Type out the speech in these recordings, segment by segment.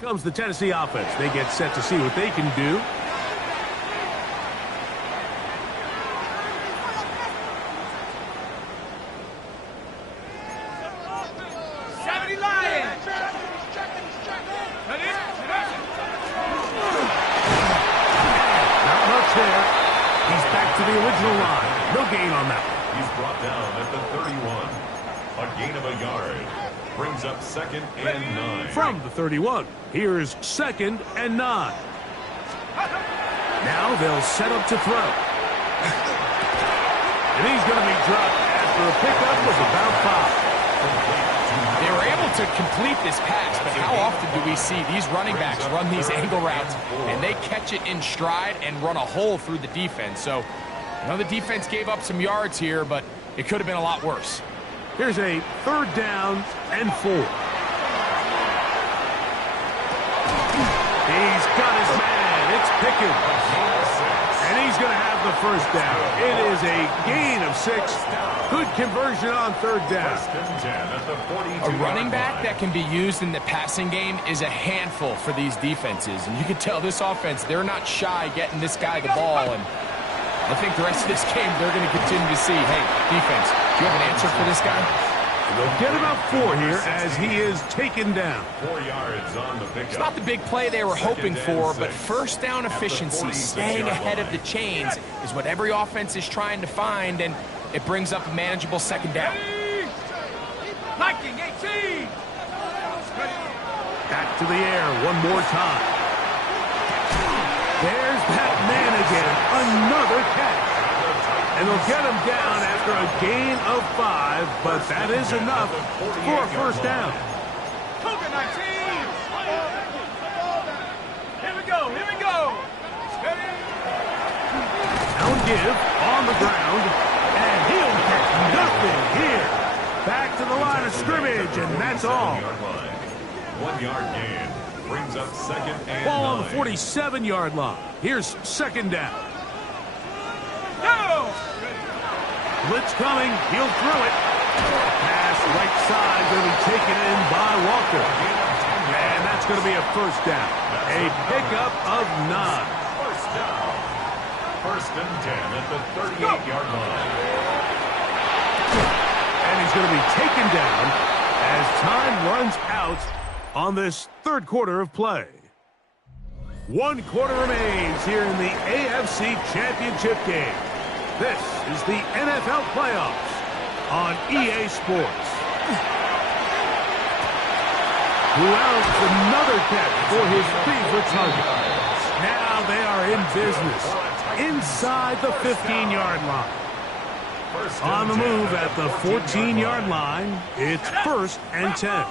Comes the Tennessee offense. They get set to see what they can do. Not much there. He's back to the original line. No gain on that one. He's brought down at the 31. A gain of a yard. Brings up 2nd and 9. From the 31, here's 2nd and 9. Now they'll set up to throw. And he's going to be dropped after a pickup of about 5. They were able to complete this pass, but how often do we see these running backs run these angle routes and they catch it in stride and run a hole through the defense? So, I know the defense gave up some yards here, but it could have been a lot worse. Here's a 3rd down and 4. He's got his man. It's Pickens. And he's going to have the 1st down. It is a gain of 6. Good conversion on 3rd down. A running back that can be used in the passing game is a handful for these defenses. And you can tell this offense, they're not shy getting this guy the ball. And I think the rest of this game, they're going to continue to see, hey, defense, do you have an answer for this guy? And they'll get about 4 here as he is taken down. 4 yards on the pickup. It's not the big play they were hoping for, but 1st down efficiency, staying ahead of the chains, is what every offense is trying to find, and it brings up a manageable 2nd down. Liking 18. Back to the air one more time. There's that man again. Another catch. And they'll get him down after a gain of 5, but that is enough for a 1st down. Cougar 19. Here we go. Here we go. Ready? Now give on the ground, and he'll get nothing here. Back to the line of scrimmage, and that's all. 1 yard gain. Brings up 2nd and 9. Ball on the 47-yard line. Here's 2nd down. Go! Blitz coming. He'll throw it. Pass right side going to be taken in by Walker. And that's going to be a 1st down. A pickup of 9. 1st down. 1st and 10 at the 38-yard line. And he's going to be taken down as time runs out on this 3rd quarter of play. 1 quarter remains here in the AFC Championship game. This is the NFL playoffs on EA Sports. Wells, another catch for his favorite target. Now they are in business inside the 15-yard line. On the move at the 14-yard line, it's 1st and 10. Now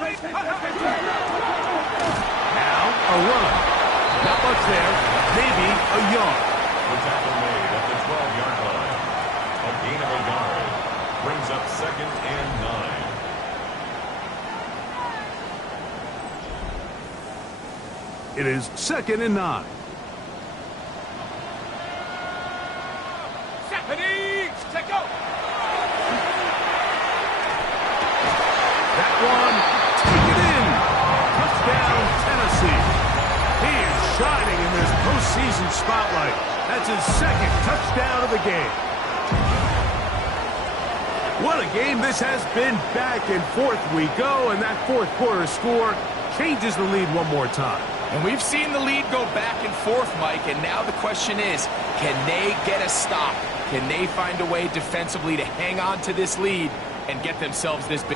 a run. Not much there, maybe a yard. The tackle made at the 12-yard line. A gain of a yard. Brings up 2nd and 9. It is 2nd and 9. Take go. That one, take it in. Touchdown, Tennessee. He is shining in this postseason spotlight. That's his 2nd touchdown of the game. What a game this has been. Back and forth we go, and that 4th quarter score changes the lead one more time. And we've seen the lead go back and forth, Mike, and now the question is, can they get a stop? Can they find a way defensively to hang on to this lead and get themselves this big?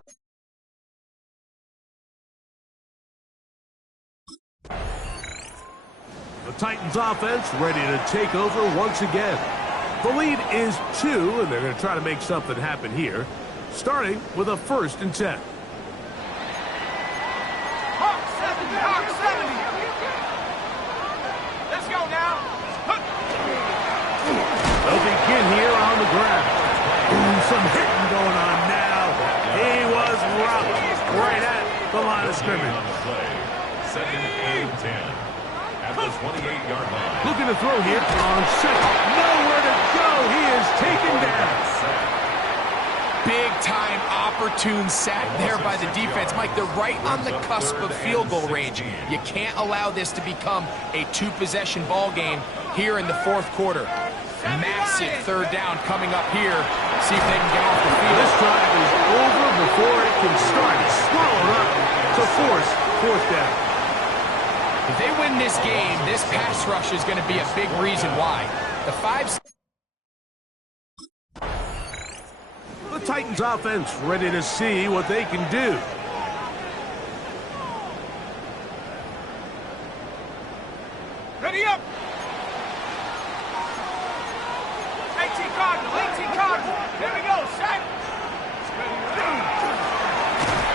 The Titans offense ready to take over once again. The lead is 2, and they're going to try to make something happen here, starting with a 1st and 10. Hawk 70. Hawk 70. Let's go now. They'll begin here on the ground. Ooh, some hitting going on now. He was rocked right at the line of scrimmage. 2nd and 10. At the 28-yard line. Looking to throw here on 2nd. Nowhere to go. He is taken down. big-time opportune sack there by the defense. Mike, they're right on the cusp of field goal range. You can't allow this to become a two-possession ball game here in the fourth quarter. Massive third down coming up here. See if they can get off the field. This drive is over before it can start. It's swallowed up to force fourth down. If they win this game, this pass rush is going to be a big reason why. The Titans offense ready to see what they can do. Ready up. 18 Cardinal, 18 Cardinal. Here we go, set.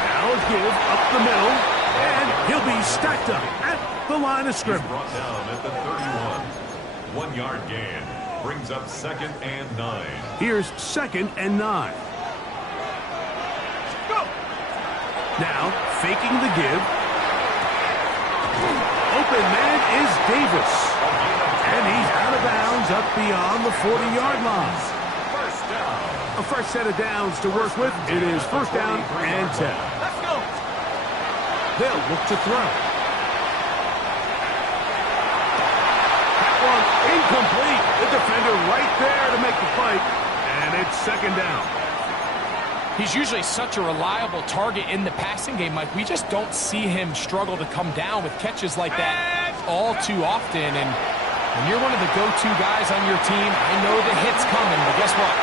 Now a give up the middle, and he'll be stacked up at the line of scrimmage. Brought down at the 31. 1 yard gain. Brings up 2nd and 9. Here's 2nd and 9. Go. Now faking the give. Open man is Davis. And he's out of bounds up beyond the 40-yard line. First down. A fresh set of downs to work with. It is first down and 10. Let's go. They'll look to throw. That one incomplete. The defender right there to make the fight. And it's 2nd down. He's usually such a reliable target in the passing game, Mike. We just don't see him struggle to come down with catches like that all too often. And when you're one of the go-to guys on your team, I know the hit's coming, but guess what?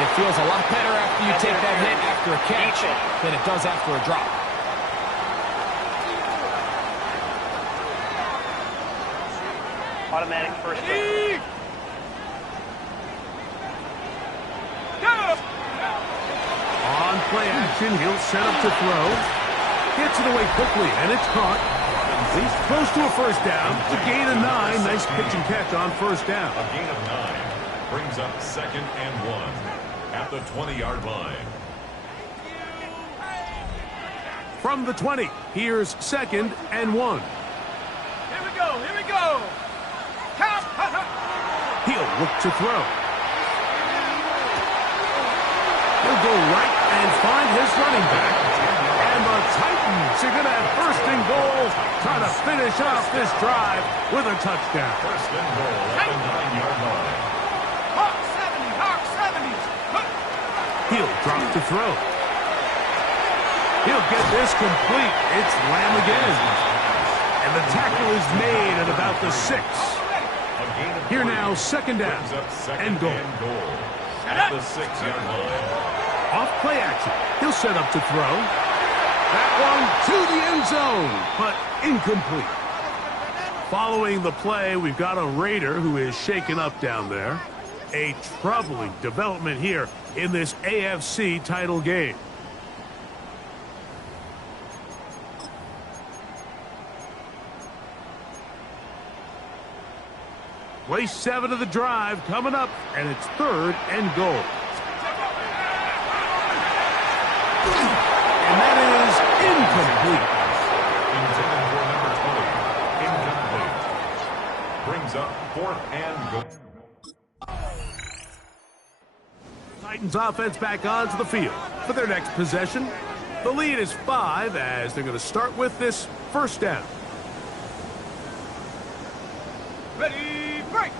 It feels a lot better after you take that hit after a catch than it does after a drop. Automatic first down. On play action, he'll set up to throw. Gets it away quickly, and it's caught. He's close to a first down. A gain of 9. Nice pitch and catch on first down. A gain of 9 brings up 2nd and 1 at the 20-yard line. From the 20, here's 2nd and 1. Here we go, here we go. Count. He'll look to throw. He'll go right and find his running back. And the Titans are going to have first and goal, trying to finish off this drive with a touchdown. First and goal at the 9-yard line. Hawk 70, Hawk 70s. He'll drop to throw. He'll get this complete. It's Lamb again. And the tackle is made at about the 6. Here now, 2nd down and goal. At the 6-yard line. Off play action. He'll set up to throw. That one to the end zone, but incomplete. Following the play, we've got a Raider who is shaken up down there. A troubling development here in this AFC title game. Play 7 of the drive coming up, and it's 3rd and goal. And that is incomplete. Intended for number 20. Incomplete. Brings up 4th and goal. Titans offense back onto the field for their next possession. The lead is 5 as they're going to start with this first down. Ready, break.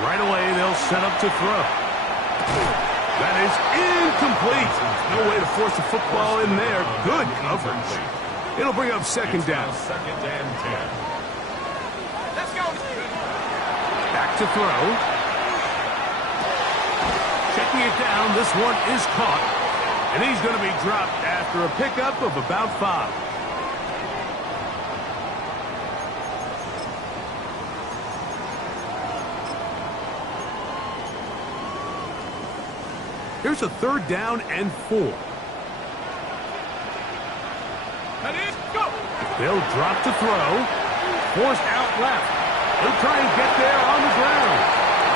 Right away, they'll set up to throw. That is incomplete. No way to force the football in there. Good coverage. It'll bring up 2nd down. 2nd and 10. Let's go. Back to throw. Checking it down. This one is caught. And he's going to be dropped after a pickup of about 5. Here's a 3rd down and 4. Ready, go. They'll drop to throw. Forced out left. He'll try and get there on the ground.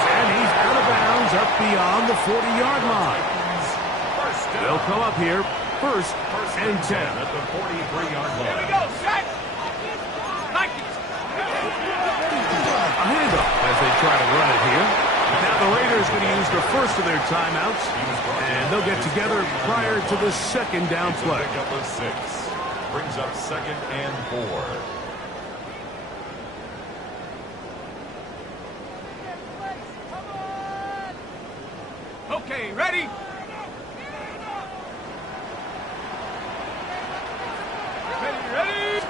And he's out of bounds up beyond the 40-yard line. They'll come up here first and 10. At the 43-yard line. Here we go, set. Nike. A A handoff as they try to run it here. Now the Raiders going to use the first of their timeouts, and they'll get together prior to the second down play. Pick up a 6. Brings up 2nd and 4. Okay, ready? Ready?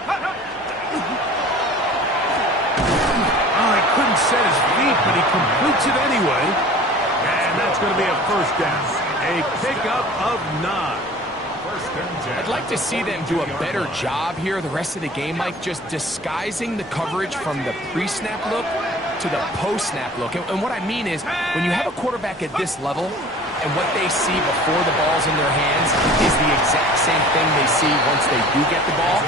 Oh, he couldn't set his feet, but he completes it anyway. And that's going to be a first down. A pickup of 9. I'd like to see them do a better job here the rest of the game, Mike, just disguising the coverage from the pre-snap look to the post-snap look. And what I mean is, when you have a quarterback at this level, and what they see before the ball's in their hands is the exact same thing they see once they do get the ball,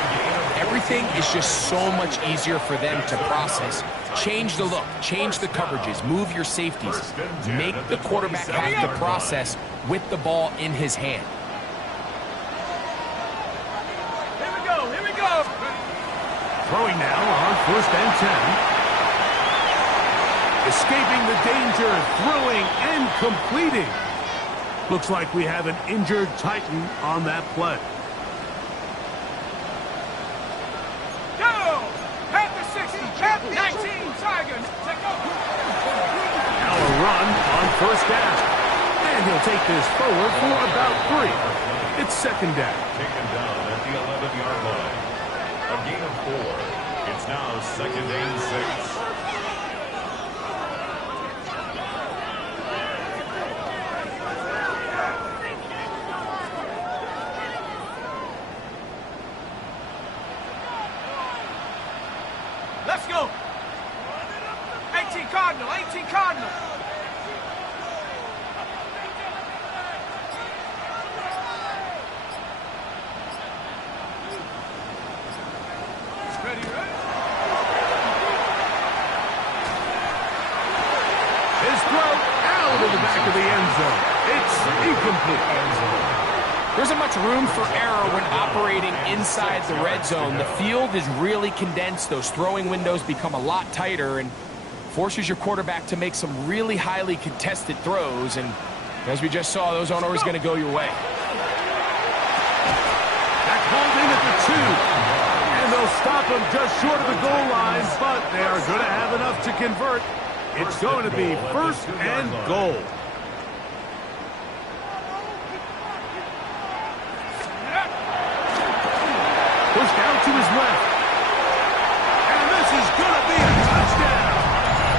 everything is just so much easier for them to process. Change the look, change the coverages, move your safeties. Make the quarterback have to process with the ball in his hand. Here we go. Throwing now on 1st and 10. Escaping the danger, throwing and completing. Looks like we have an injured Titan on that play. Go! At the 60, at 19, Tigers. Now a run on 1st down. And he'll take this forward for about 3. It's 2nd down. Taken down at the 11-yard line. A gain of 4. It's now 2nd and 6. Let's go. 18 Cardinal, 18 Cardinal. Ready? His throw out in the back of the end zone. It's incomplete. There isn't much room for error when operating inside the red zone. The field is really condensed. Those throwing windows become a lot tighter and forces your quarterback to make some really highly contested throws. And as we just saw, those aren't always going to go your way. That's holding at the 2. And they'll stop him just short of the goal line, but they are going to have enough to convert. It's going to be 1st and goal. Pushed out to his left. And this is going to be a touchdown.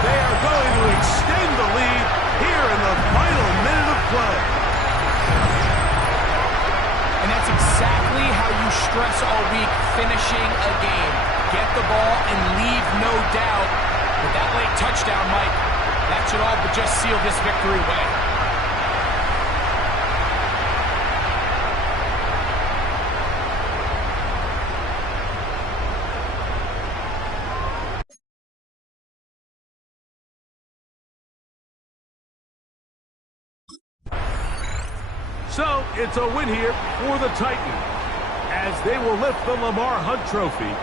They are going to extend the lead here in the final minute of play. And that's exactly how you stress all week finishing a game. Get the ball and leave no doubt. But that late touchdown, Mike, that should all but just seal this victory away. So it's a win here for the Titans as they will lift the Lamar Hunt Trophy.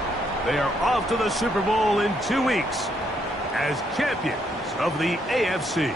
They are off to the Super Bowl in 2 weeks as champions of the AFC.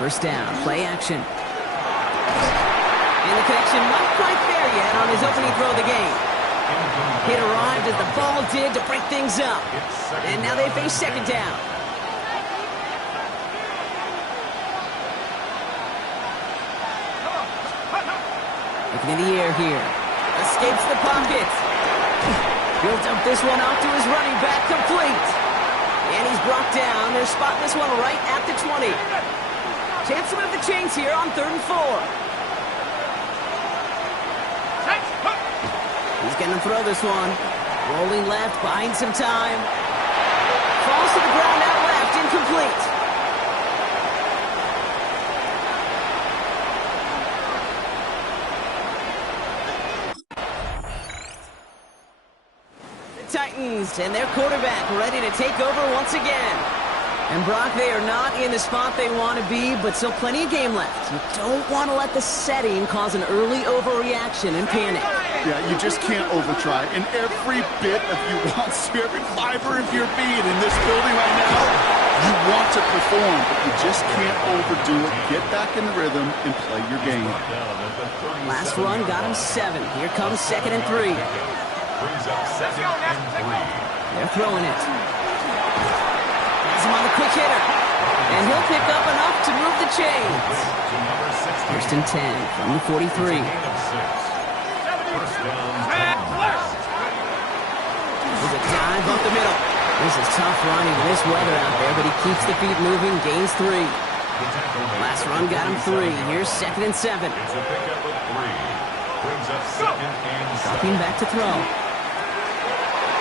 First down, play action. And the connection not quite there yet on his opening throw of the game. It arrived as the ball did to break things up. And now they face second down. Looking in the air here. Escapes the pocket. He'll dump this one off to his running back, complete. And he's brought down. They're spotting this one right at the 20. Chance to move the chains here on 3rd and 4. He's going to throw this one. Rolling left, buying some time. Falls to the ground out left, incomplete. The Titans and their quarterback ready to take over once again. And Brock, they are not in the spot they want to be, but still plenty of game left. You don't want to let the setting cause an early overreaction and panic. Yeah, you just can't overtry. And every bit of you wants to, every fiber of your being in this building right now, you want to perform, but you just can't overdo it. Get back in the rhythm and play your game. Last run got him 7. Here comes 2nd and 3. Brings up 2nd and 3. They're throwing it. Has him on the quick hitter. And he'll pick up enough to move the chains. First and 10 from the 43. There's a dive up the middle. This is tough running in this weather out there, but he keeps the feet moving, gains 3. Last run got him 3. Here's 2nd and 7. It's a pickup of 3. Brings up 2nd and 7. Dropping back to throw.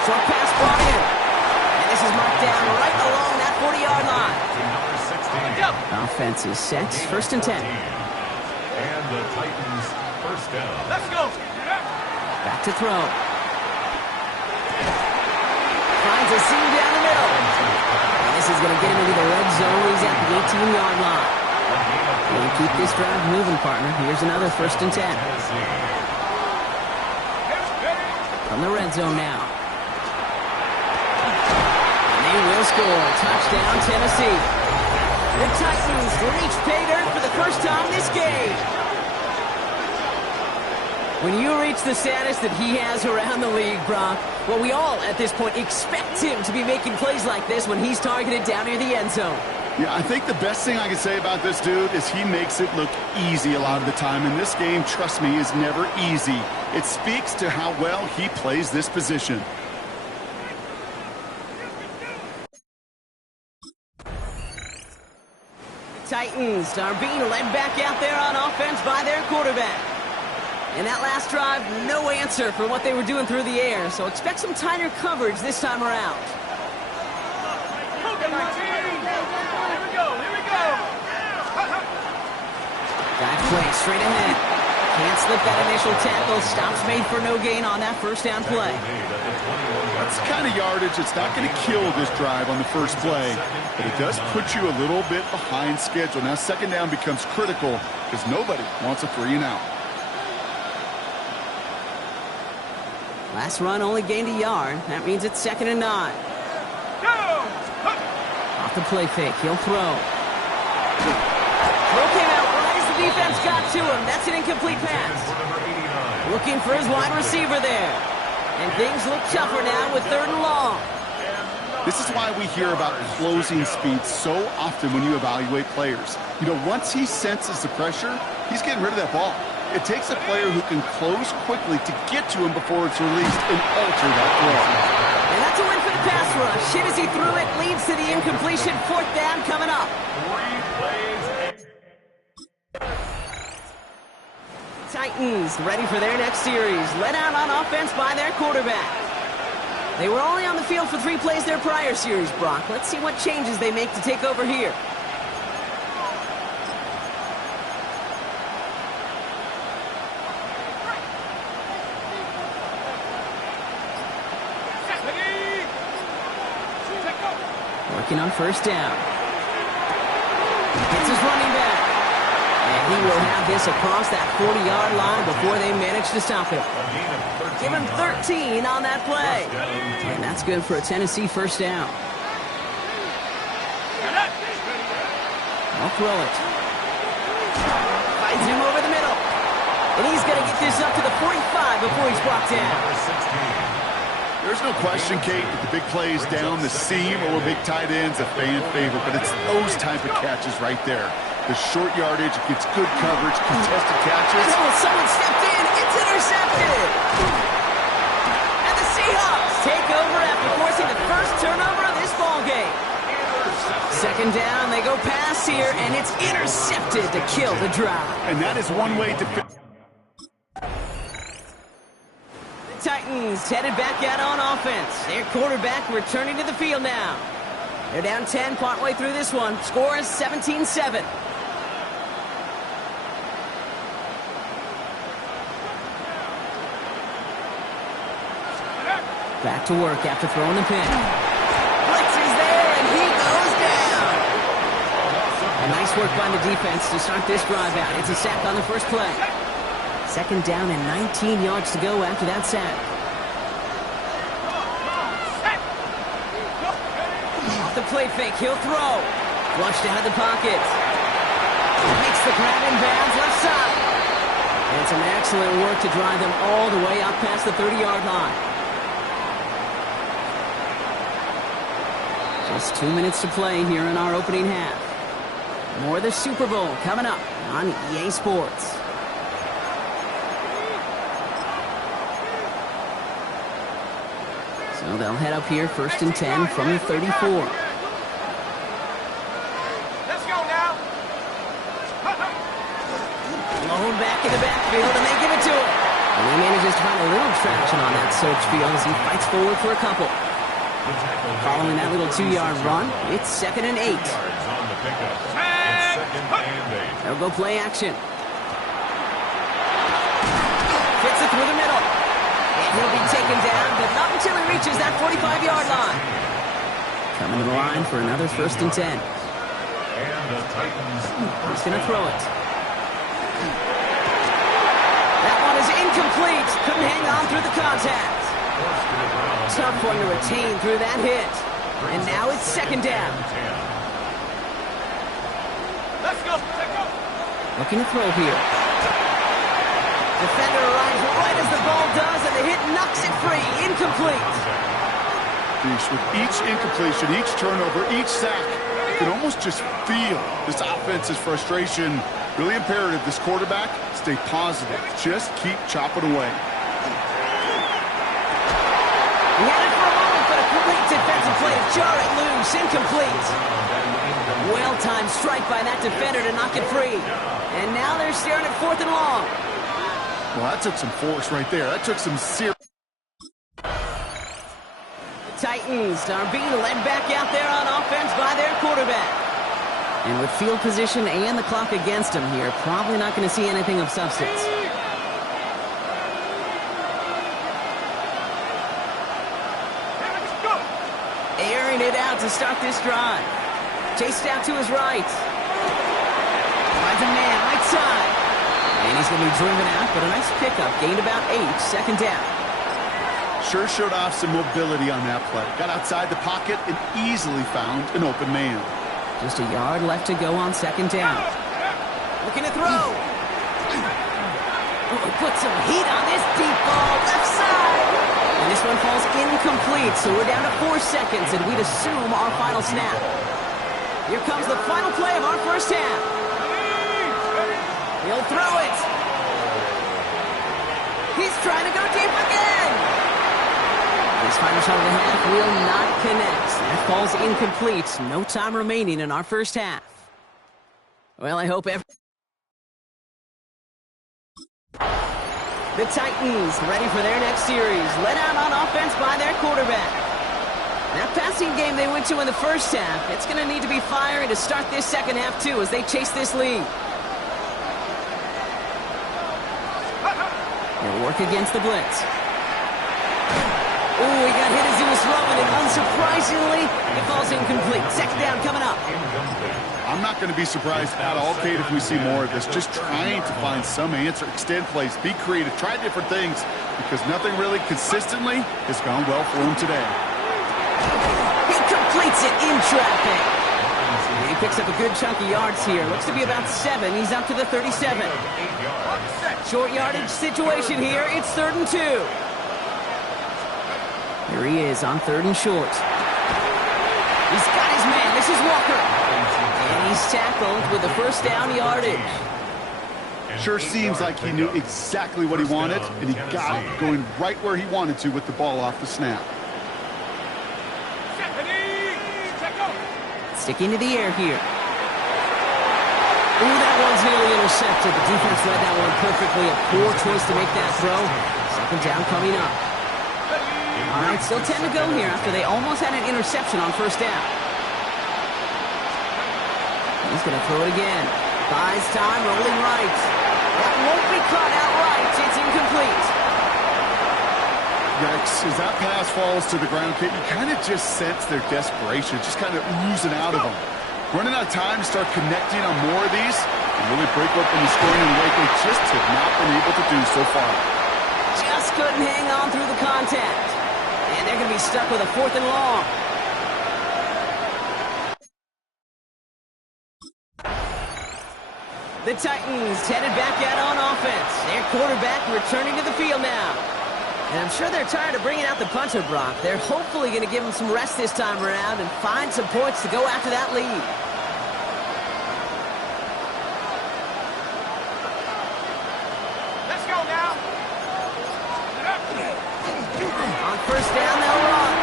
Short pass brought in. And this is marked down right along that 40-yard line. To number 16. Offense is set. First and 10. And the Titans first down. Let's go. Back to throw. Finds a seam down the middle. And this is going to get him into the red zone. He's at the 18-yard line. And keep this drive moving, partner. Here's another first and 10. From the red zone now. And they will score. Touchdown, Tennessee. The Titans reach pay dirt for the first time this game. When you reach the status that he has around the league, Brock, well, we all, at this point, expect him to be making plays like this when he's targeted down near the end zone. Yeah, I think the best thing I can say about this dude is he makes it look easy a lot of the time. And this game, trust me, is never easy. It speaks to how well he plays this position. The Titans are being led back out there on offense by their quarterback. And that last drive, no answer for what they were doing through the air, so expect some tighter coverage this time around. Here we go. Dive play straight ahead. Can't slip that initial tackle. Stops made for no gain on that first down play. That's the kind of yardage it's not going to kill this drive on the first play, but it does put you a little bit behind schedule. Now second down becomes critical because nobody wants a 3 and out. Last run only gained a yard. That means it's 2nd and 9. Off the play fake, he'll throw. Throw came out right as the defense got to him. That's an incomplete pass. Looking for his wide receiver there. And things look tougher now with 3rd and long. This is why we hear about closing speed so often when you evaluate players. You know, once he senses the pressure, he's getting rid of that ball. It takes a player who can close quickly to get to him before it's released and alter that throw. And that's a win for the pass rush. Hit as he threw it, leads to the incompletion. 4th down coming up. 3 plays. Titans ready for their next series. Led out on offense by their quarterback. They were only on the field for 3 plays their prior series, Brock. Let's see what changes they make to take over here. Working on 1st down. Gets his running back. And he will have this across that 40-yard line before they manage to stop him. Give him 13 on that play. And that's good for a Tennessee 1st down. I'll throw it. Finds him over the middle. And he's going to get this up to the 45 before he's brought down. There's no question, Kate, that the big plays down the seam or big tight ends a fan favorite, but it's those type of catches right there. The short yardage, it gets good coverage, contested catches. Oh, someone stepped in. It's intercepted. And the Seahawks take over after forcing the first turnover of this ball game. 2nd down, they go pass here, and it's intercepted to kill the drive. And that is one way to... Titans headed back out on offense. Their quarterback returning to the field now. They're down 10 partway through this one. Score is 17-7. Back to work after throwing the pin. Blitz is there, and he goes down. And nice work by the defense to start this drive out. It's a sack on the first play. 2nd down and 19 yards to go after that sack. Off the play fake, he'll throw. Flushed out of the pocket. Makes the grab in bounds left side. And some excellent work to drive them all the way out past the 30-yard line. Just 2 minutes to play here in our opening half. More of the Super Bowl coming up on EA Sports. So they'll head up here 1st and 10 from the 34. Let's go now. Blown back in the backfield, and they give it to him. And he manages to find a little traction on that search field as he fights forward for a couple. Following that little 2-yard run, it's 2nd and 8. They'll go play action. Fits it through the middle. And he'll be taken down, but not until he reaches that 45-yard line. Coming to the line for another 1st and 10. He's going to throw it. That one is incomplete. Couldn't hang on through the contact. Tough one to retain through that hit. And now it's 2nd down. Let's go. Looking to throw here. Defender arrives right as the ball does, and the hit knocks it free. Incomplete. With each incompletion, each turnover, each sack, you can almost just feel this offense's frustration. Really imperative, this quarterback, stay positive. Just keep chopping away. He had it for a moment, but a great defensive play to jar it loose. Incomplete. Well-timed strike by that defender to knock it free. And now they're staring at 4th and long. Well, that took some force right there. That took some serious... The Titans are being led back out there on offense by their quarterback. And with field position and the clock against them here, probably not going to see anything of substance. Airing it out to start this drive. Chased out to his right. Finds a man right side. And he's going to be driven out, but a nice pickup. Gained about 8, second down. Sure showed off some mobility on that play. Got outside the pocket and easily found an open man. Just a yard left to go on second down. Looking to throw. Oh, put some heat on this deep ball, left side. And this one falls incomplete, so we're down to 4 seconds, and we'd assume our final snap. Here comes the final play of our first half. He'll throw it. He's trying to go deep again. This final shot of the half will not connect. That falls incomplete. No time remaining in our first half. Well, I hope the Titans ready for their next series. Led out on offense by their quarterback. That passing game they went to in the first half, it's going to need to be fiery to start this second half, too, as they chase this lead. He'll work against the blitz. Oh, he got hit as he was throwing it. Unsurprisingly, it falls incomplete. Second down coming up. I'm not going to be surprised at all, Kate, if we see more of this. Just trying to find some answer, extend plays, be creative, try different things, because nothing really consistently has gone well for him today. He completes it in traffic. He picks up a good chunk of yards here. Looks to be about 7. He's up to the 37. Short yardage situation here. It's 3rd and 2. Here he is on 3rd and short. He's got his man. This is Walker. And he's tackled with the first down yardage. Sure seems like he knew exactly what he wanted, and he got it going right where he wanted to with the ball off the snap. Sticking to the air here. Ooh, that one's nearly intercepted. The defense read that one perfectly. A poor choice to make that throw. Second down coming up. All right, still 10 to go here after they almost had an interception on first down. He's going to throw it again. Buys time, rolling right. That won't be caught outright. It's incomplete. Yikes, as that pass falls to the ground, Kate, you kind of just sense their desperation, just kind of oozing out of them. Running out of time to start connecting on more of these and really break open the scoring in a way they just have not been able to do so far. Just couldn't hang on through the contact. And they're going to be stuck with a 4th and long. The Titans headed back out on offense. Their quarterback returning to the field now. And I'm sure they're tired of bringing out the punter, Brock. They're hopefully going to give him some rest this time around and find some points to go after that lead. Let's go now. On first down, they'll run.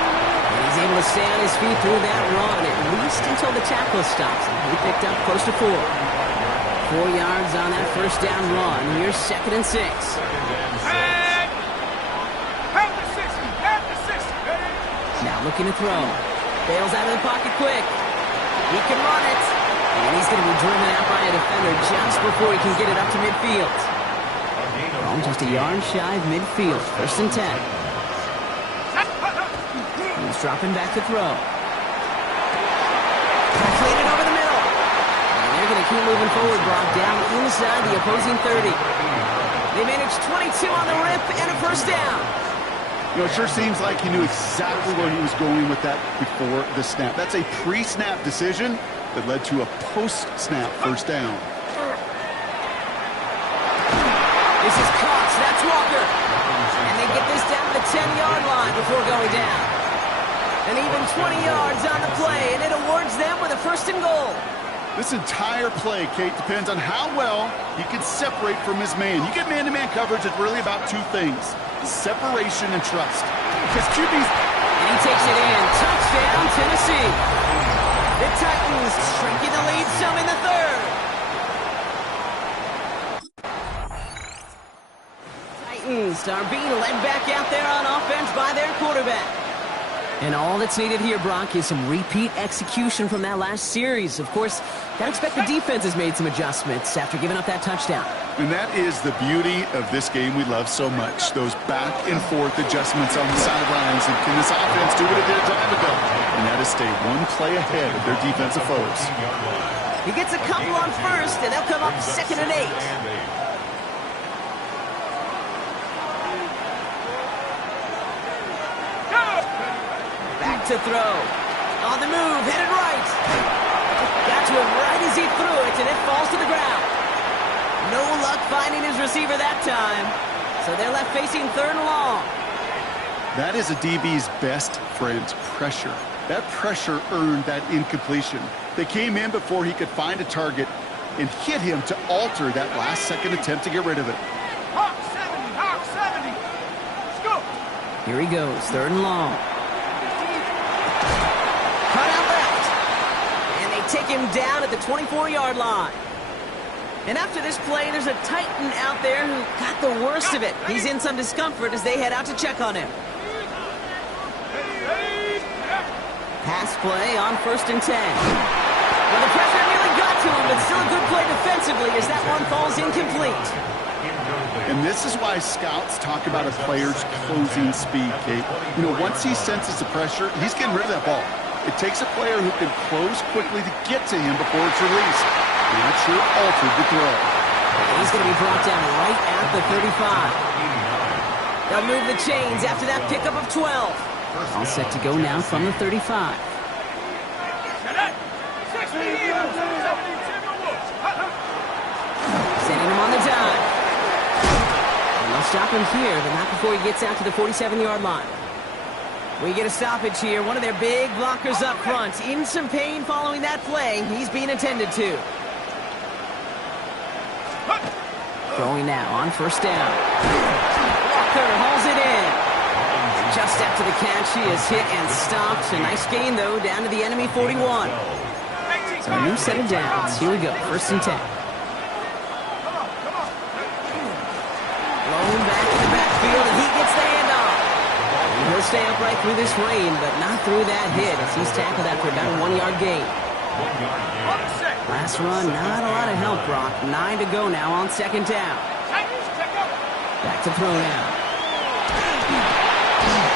And he's able to stay on his feet through that run, at least until the tackle stops him. He picked up close to 4. 4 yards on that first down run. Here's 2nd and 6. Now looking to throw. Bails out of the pocket quick. He can run it. And he's going to be driven out by a defender just before he can get it up to midfield. Oh, just a yard shy of midfield. 1st and 10. He's dropping back to throw. Completed over the middle. And they're going to keep moving forward, Brock, down inside the opposing 30. They managed 22 on the rip and a first down. You know, it sure seems like he knew exactly where he was going with that before the snap. That's a pre-snap decision that led to a post-snap first down. This is Cox. That's Walker. And they get this down to the 10-yard line before going down. And even 20 yards on the play, and it awards them with a 1st and goal. This entire play, Kate, depends on how well he can separate from his man. You get man-to-man coverage, it's really about 2 things. Separation and trust. Because QB's... And he takes it in. Touchdown, Tennessee. The Titans shrinking the lead some in the 3rd. Titans are being led back out there on offense by their quarterback. And all that's needed here, Brock, is some repeat execution from that last series. Of course, gotta expect the defense has made some adjustments after giving up that touchdown. And that is the beauty of this game we love so much. Those back and forth adjustments on the sidelines. And can this offense do what it did a time ago? And that is stay one play ahead of their defensive foes. He gets a couple on first, and they'll come up 2nd and 8. Back to throw. On the move, headed right. Got to him right as he threw it, and it falls to the ground. No luck finding his receiver that time. So they're left facing 3rd and long. That is a DB's best friend, pressure. That pressure earned that incompletion. They came in before he could find a target and hit him to alter that last-second attempt to get rid of it. Hawk 70, Hawk 70. Let's go. Here he goes, 3rd and long. Cut out left. And they take him down at the 24-yard line. And after this play, there's a Titan out there who got the worst of it. He's in some discomfort as they head out to check on him. Pass play on 1st and 10. Well, the pressure nearly got to him, but still a good play defensively as that one falls incomplete. And this is why scouts talk about a player's closing speed, Kate. You know, once he senses the pressure, he's getting rid of that ball. It takes a player who can close quickly to get to him before it's released. And that sure altered the throw. He's going to be brought down right at the 35. They'll move the chains after that pickup of 12. All set to go now from the 35. Sending him on the dime. And they'll stop him here, but not before he gets out to the 47-yard line. We get a stoppage here. One of their big blockers up front. In some pain following that play. He's being attended to. Throwing now on 1st down. Walker hauls it in. Just after the catch, he is hit and stopped. A nice gain, though, down to the enemy 41. So a new set of downs. Here we go, 1st and 10. Blown back in the backfield, and he gets the handoff. He'll stay upright through this rain, but not through that hit as he's tackled after about a 1-yard gain. Last run, not a lot of help, Brock. 9 to go now on 2nd down. Back to throw now.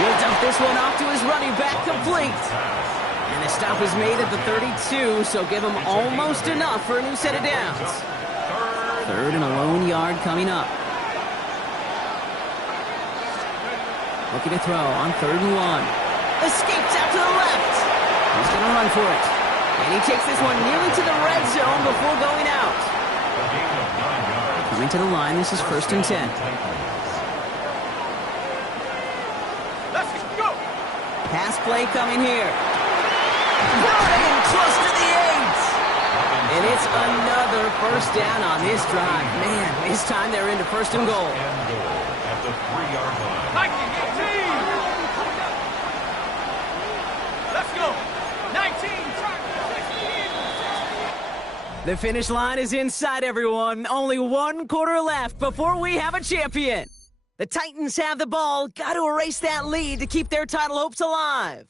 He'll dump this one off to his running back, complete. And the stop is made at the 32, so give him almost enough for a new set of downs. 3rd and a lone yard coming up. Looking to throw on 3rd and 1. Escapes out to the left. He's going to run for it. And he takes this one nearly to the red zone before going out. Coming to the line, this is 1st and 10. Let's go. Pass play coming here. Brought in close to the 8. And it's another 1st down on this drive. Man, this time they're into 1st and goal. At the 3-yard line. Viking 18. Let's go. 19. The finish line is inside, everyone. Only 1 quarter left before we have a champion. The Titans have the ball. Got to erase that lead to keep their title hopes alive.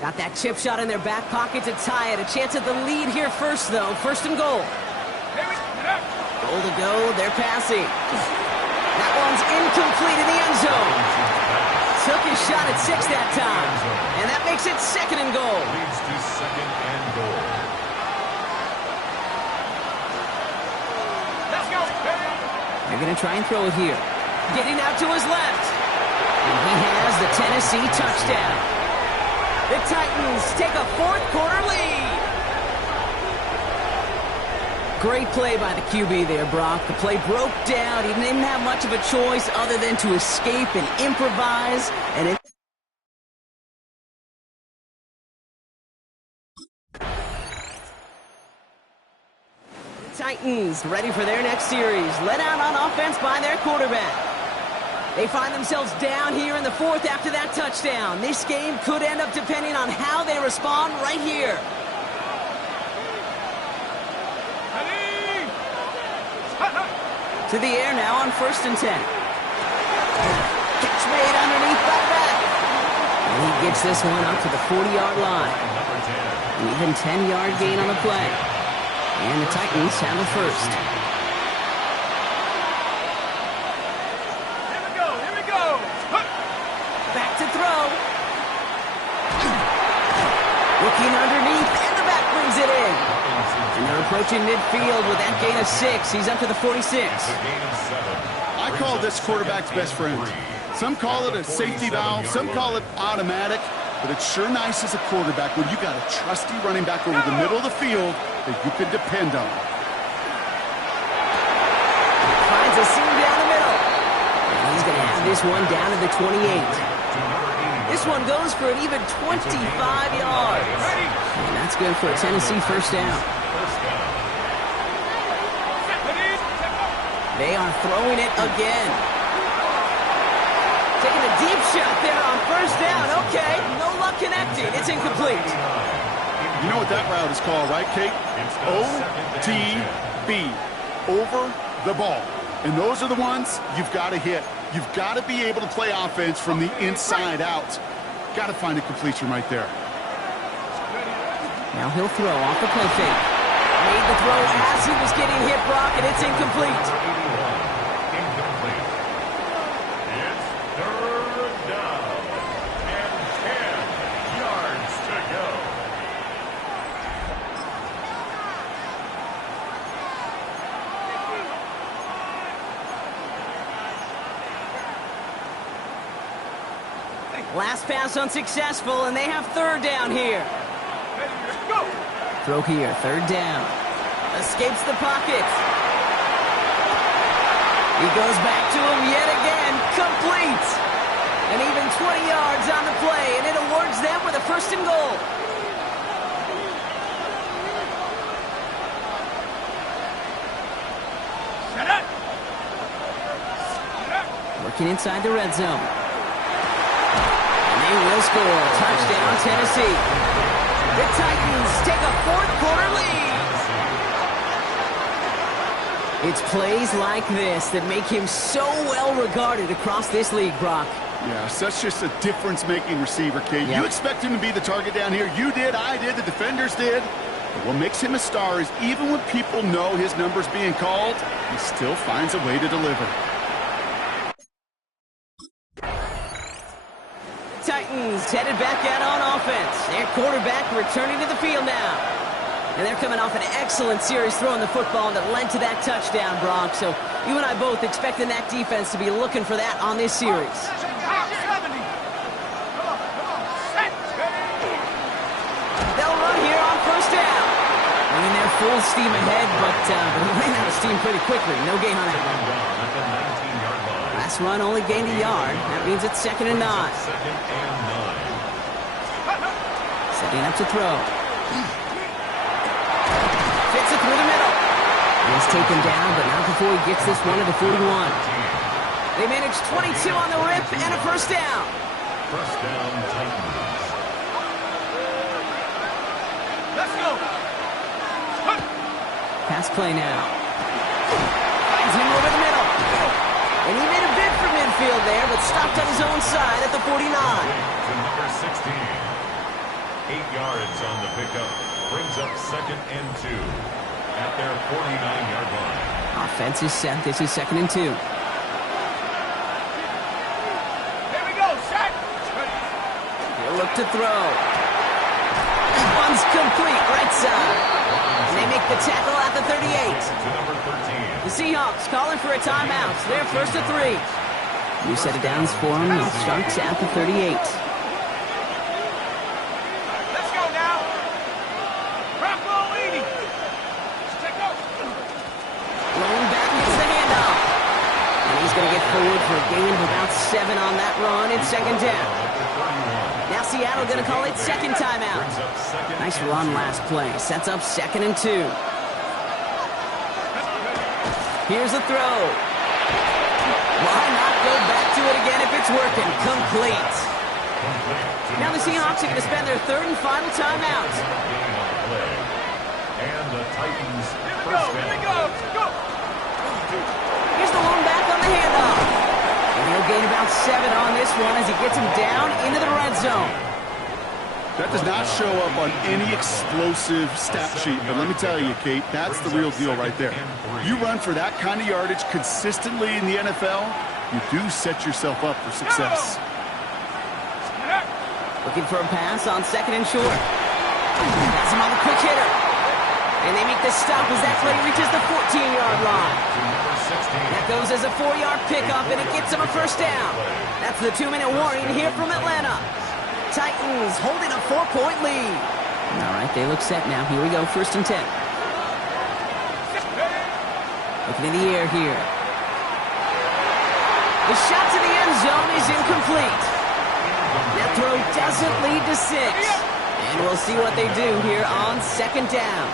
Got that chip shot in their back pocket to tie it. A chance at the lead here first, though. 1st and goal. Goal to go. They're passing. That one's incomplete in the end zone. Took his shot at 6 that time. And that makes it 2nd and goal. Leads to 2nd and goal. Let's go. They're going to try and throw it here. Getting out to his left. And he has the Tennessee touchdown. The Titans take a 4th quarter lead. Great play by the QB there, Brock. The play broke down. He didn't have much of a choice other than to escape and improvise. And it Titans ready for their next series. Led out on offense by their quarterback. They find themselves down here in the fourth after that touchdown. This game could end up depending on how they respond right here. To the air now on 1st and 10. Catch made underneath by back. And he gets this one up to the 40-yard line. An even 10-yard gain on the play. And the Titans have the first. Here we go. Back to throw. Looking underneath, and the back brings it in. And they're approaching midfield with that gain of 6. He's up to the 46. I call this quarterback's best friend. Some call it a safety valve, some call it automatic, but it's sure nice as a quarterback when you got a trusty running back over the middle of the field that you can depend on. Finds a seam down the middle. And he's going to have this one down to the 28. This one goes for an even 25 yards. And that's good for a Tennessee first down. They are throwing it again. Taking a deep shot there on 1st down. Okay, no luck connecting. It's incomplete. You know what that route is called, right, Kate? OTB, over the ball. And those are the ones you've got to hit. You've got to be able to play offense from the inside out. Got to find a completion right there. Now he'll throw off the play fake. Made the throw as he was getting hit, Brock, and it's incomplete. Last pass unsuccessful, and they have 3rd down here. Throw here, 3rd down. Escapes the pocket. He goes back to him yet again. Complete. And even 20 yards on the play, and it awards them with a 1st and goal. Working inside the red zone. They will score. Touchdown, Tennessee. The Titans take a 4th quarter lead. It's plays like this that make him so well regarded across this league, Brock. Yeah, such just a difference-making receiver, Kate. Yep. You expect him to be the target down here. You did, I did, the defenders did. But what makes him a star is even when people know his number's being called, he still finds a way to deliver. Titans headed back out on offense. Their quarterback returning to the field now. And they're coming off an excellent series throwing the football that led to that touchdown, Brock. So you and I both expecting that defense to be looking for that on this series. They'll run here on 1st down. Running their full steam ahead, but they ran out of steam pretty quickly. No gain on that one. Last run only gained a yard. That means it's 2nd and 9. Setting up to throw. Fits it through the middle. He's taken down, but not before he gets this one to the 41. They managed 22 on the rip and a 1st down. 1st down, Titans. Let's go. Pass play now. Finds him over the middle. And he made a bid for midfield there, but stopped on his own side at the 49. To number 16. 8 yards on the pickup. Brings up 2nd and 2 at their 49-yard line. Offense is set. This is 2nd and 2. Here we go, set. He'll look to throw. One's complete, right side. And they make the tackle at the 38. To number 13. The Seahawks calling for a timeout. They're 1st and 3. New set of downs for them. It starts at the 38. Let's go now. Rock roll, Edie. Check out. Rolling back gets the handoff. And he's going to get forward for a gain of about 7 on that run. It's 2nd down. Now Seattle going to call it 2nd timeout. Nice run last play. Sets up 2nd and 2. Here's a throw. Why not go back to it again if it's working? Complete. Now the Seahawks are going to spend their third and final timeout. And the Titans Here we go. Go. Here's the lone back on the handoff. And he'll gain about 7 on this one as he gets him down into the red zone. That does not show up on any explosive stat sheet, but let me tell you, Kate, that's the real deal right there. You run for that kind of yardage consistently in the NFL, you do set yourself up for success. Looking for a pass on second and short. Has him on the quick hitter. And they make the stop as that play reaches the 14-yard line. That goes as a 4-yard pickup, and it gets him a first down. That's the 2-minute warning here from Atlanta. Titans holding a 4-point lead. All right, they look set now. Here we go, 1st and 10. Looking in the air here. The shot to the end zone is incomplete. That throw doesn't lead to 6. And we'll see what they do here on 2nd down.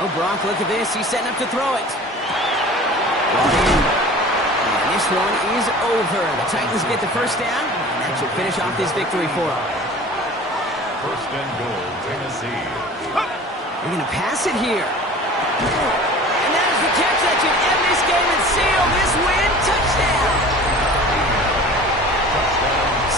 Oh, Brock, look at this. He's setting up to throw it. And this one is over. The Titans get the first down, and that should finish off this victory for them. 1st and goal, Tennessee. They're going to pass it here. And that is the catch that should end this game and seal this win. Touchdown.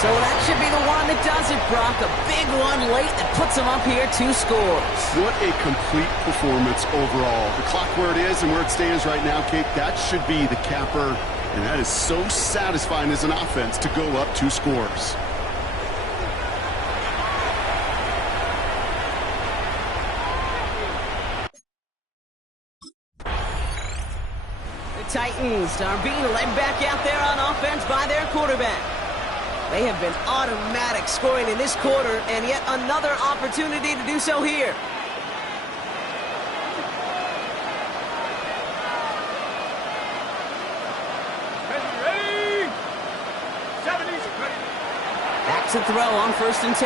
So that should be the one that does it, Brock. A big one late that puts them up here 2 scores. What a complete performance overall. The clock where it is and where it stands right now, Kate, that should be the capper. And that is so satisfying as an offense to go up 2 scores. The Titans are being led back out there on offense by their quarterback. They have been automatic scoring in this quarter, and yet another opportunity to do so here. Ready? 70s ready. Back to throw on 1st and 10.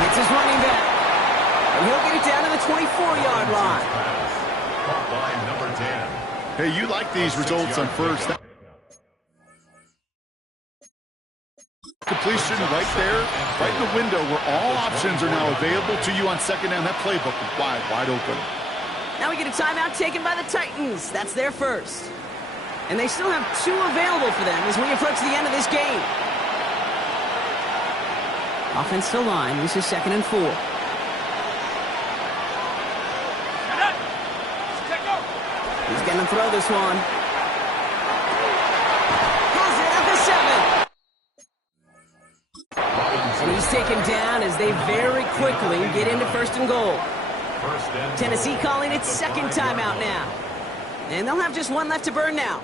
It's his running back. And he'll get it down to the 24-yard line. Caught by number 10. Hey, you like these results on first. Completion right there, right in the window where all options are now available to you on 2nd down. That playbook is wide open. Now we get a timeout taken by the Titans. That's their first. And they still have 2 available for them as we approach the end of this game. Offensive line, this is 2nd and 4. He's going to throw this one. Has it at the 7. And he's taken down as they very quickly get into 1st and goal. Tennessee calling its 2nd timeout now. And they'll have just 1 left to burn now.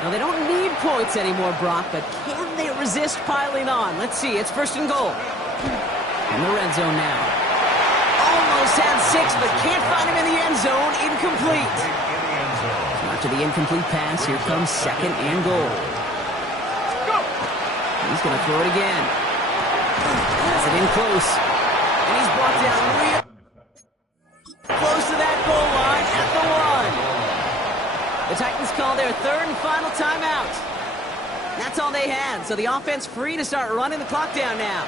Now, they don't need points anymore, Brock, but can they resist piling on? Let's see. It's 1st and goal. In the red zone now. Almost had 6, but can't find him in the end zone. Incomplete. After the incomplete pass, here comes 2nd and goal. He's going to throw it again. Has it in close. And he's brought down real close to that goal line at the 1. The Titans call their 3rd and final timeout. That's all they had, so the offense free to start running the clock down now.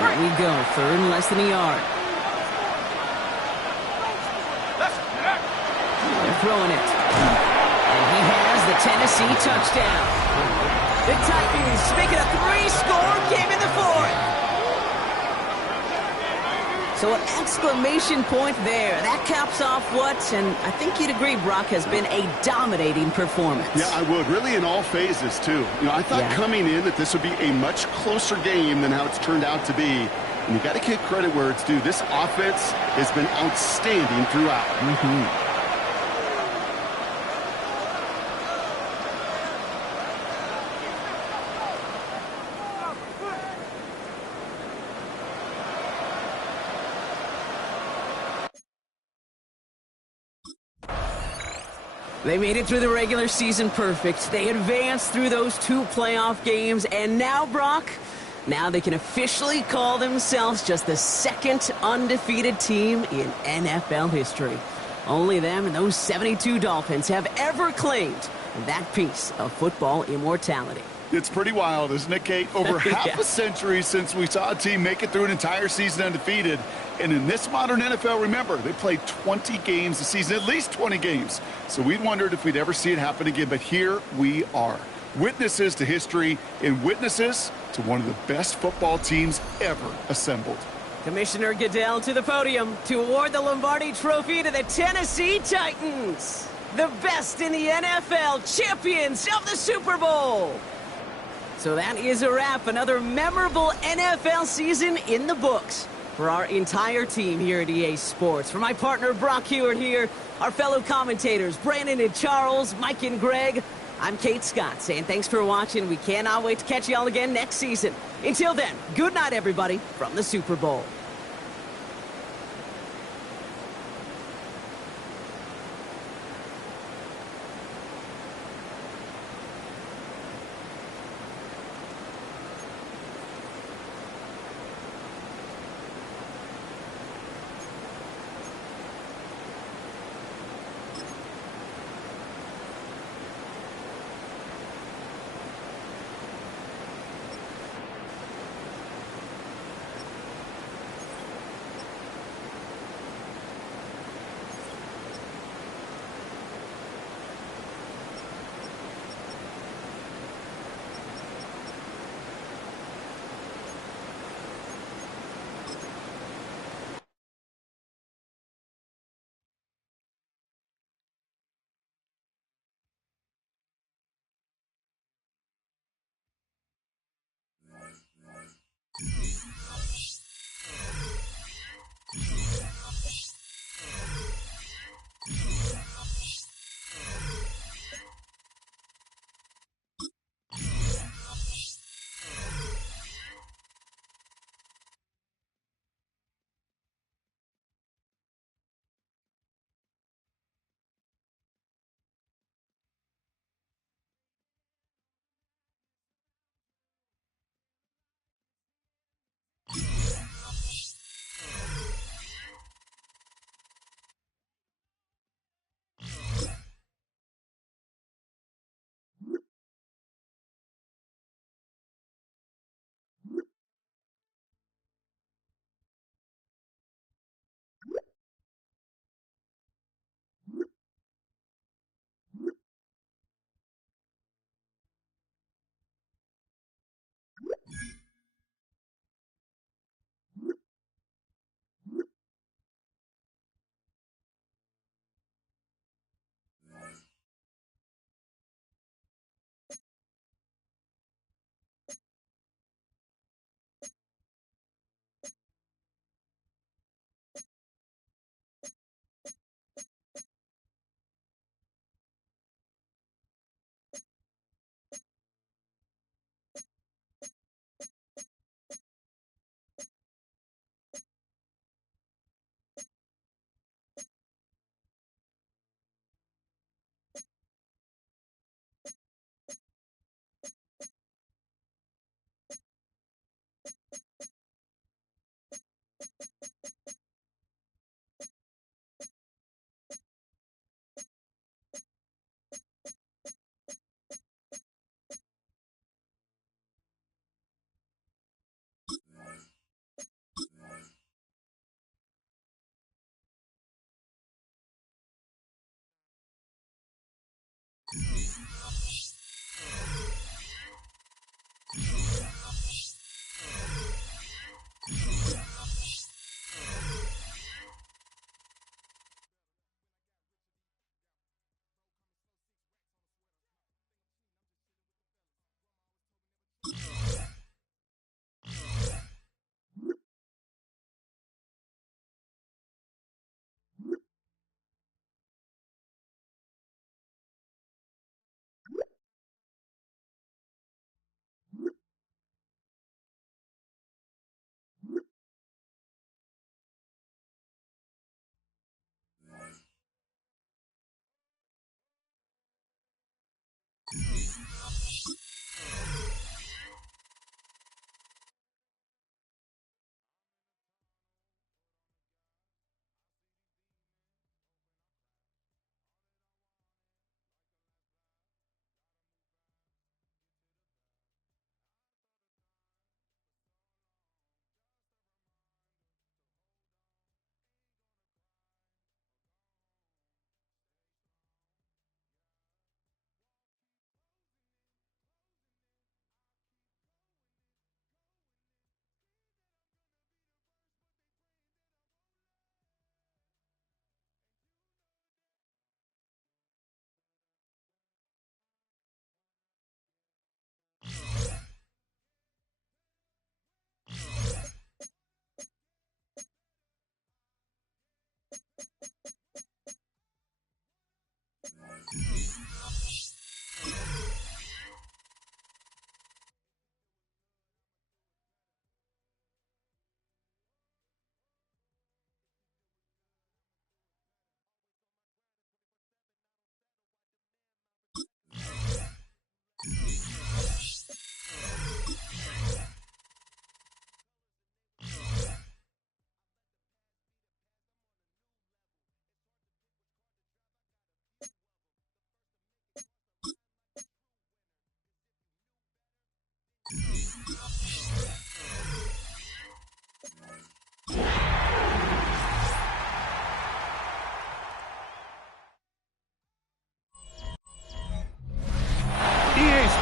Here we go, 3rd and less than a yard. They're throwing it. And he has the Tennessee touchdown. The Titans make it a 3-score game in the 4th. So an exclamation point there. That caps off what, and I think you'd agree, Brock, has been a dominating performance. Yeah, I would. Really in all phases, too. You know, I thought coming in that this would be a much closer game than how it's turned out to be. And you got to give credit where it's due. This offense has been outstanding throughout. They made it through the regular season perfect. They advanced through those 2 playoff games. And now, Brock, Now they can officially call themselves just the second undefeated team in NFL history. Only them and those 72 Dolphins have ever claimed that piece of football immortality. It's pretty wild, isn't it, Kate? Over half a century since we saw a team make it through an entire season undefeated. And in this modern NFL, remember, they played 20 games a season, at least 20 games. So we wondered if we'd ever see it happen again. But here we are, witnesses to history and witnesses to one of the best football teams ever assembled. Commissioner Goodell to the podium to award the Lombardi Trophy to the Tennessee Titans. The best in the NFL, champions of the Super Bowl. So that is a wrap. Another memorable NFL season in the books for our entire team here at EA Sports. For my partner Brock Hewitt here, our fellow commentators Brandon and Charles, Mike and Greg, I'm Kate Scott saying thanks for watching. We cannot wait to catch y'all again next season. Until then, good night everybody from the Super Bowl.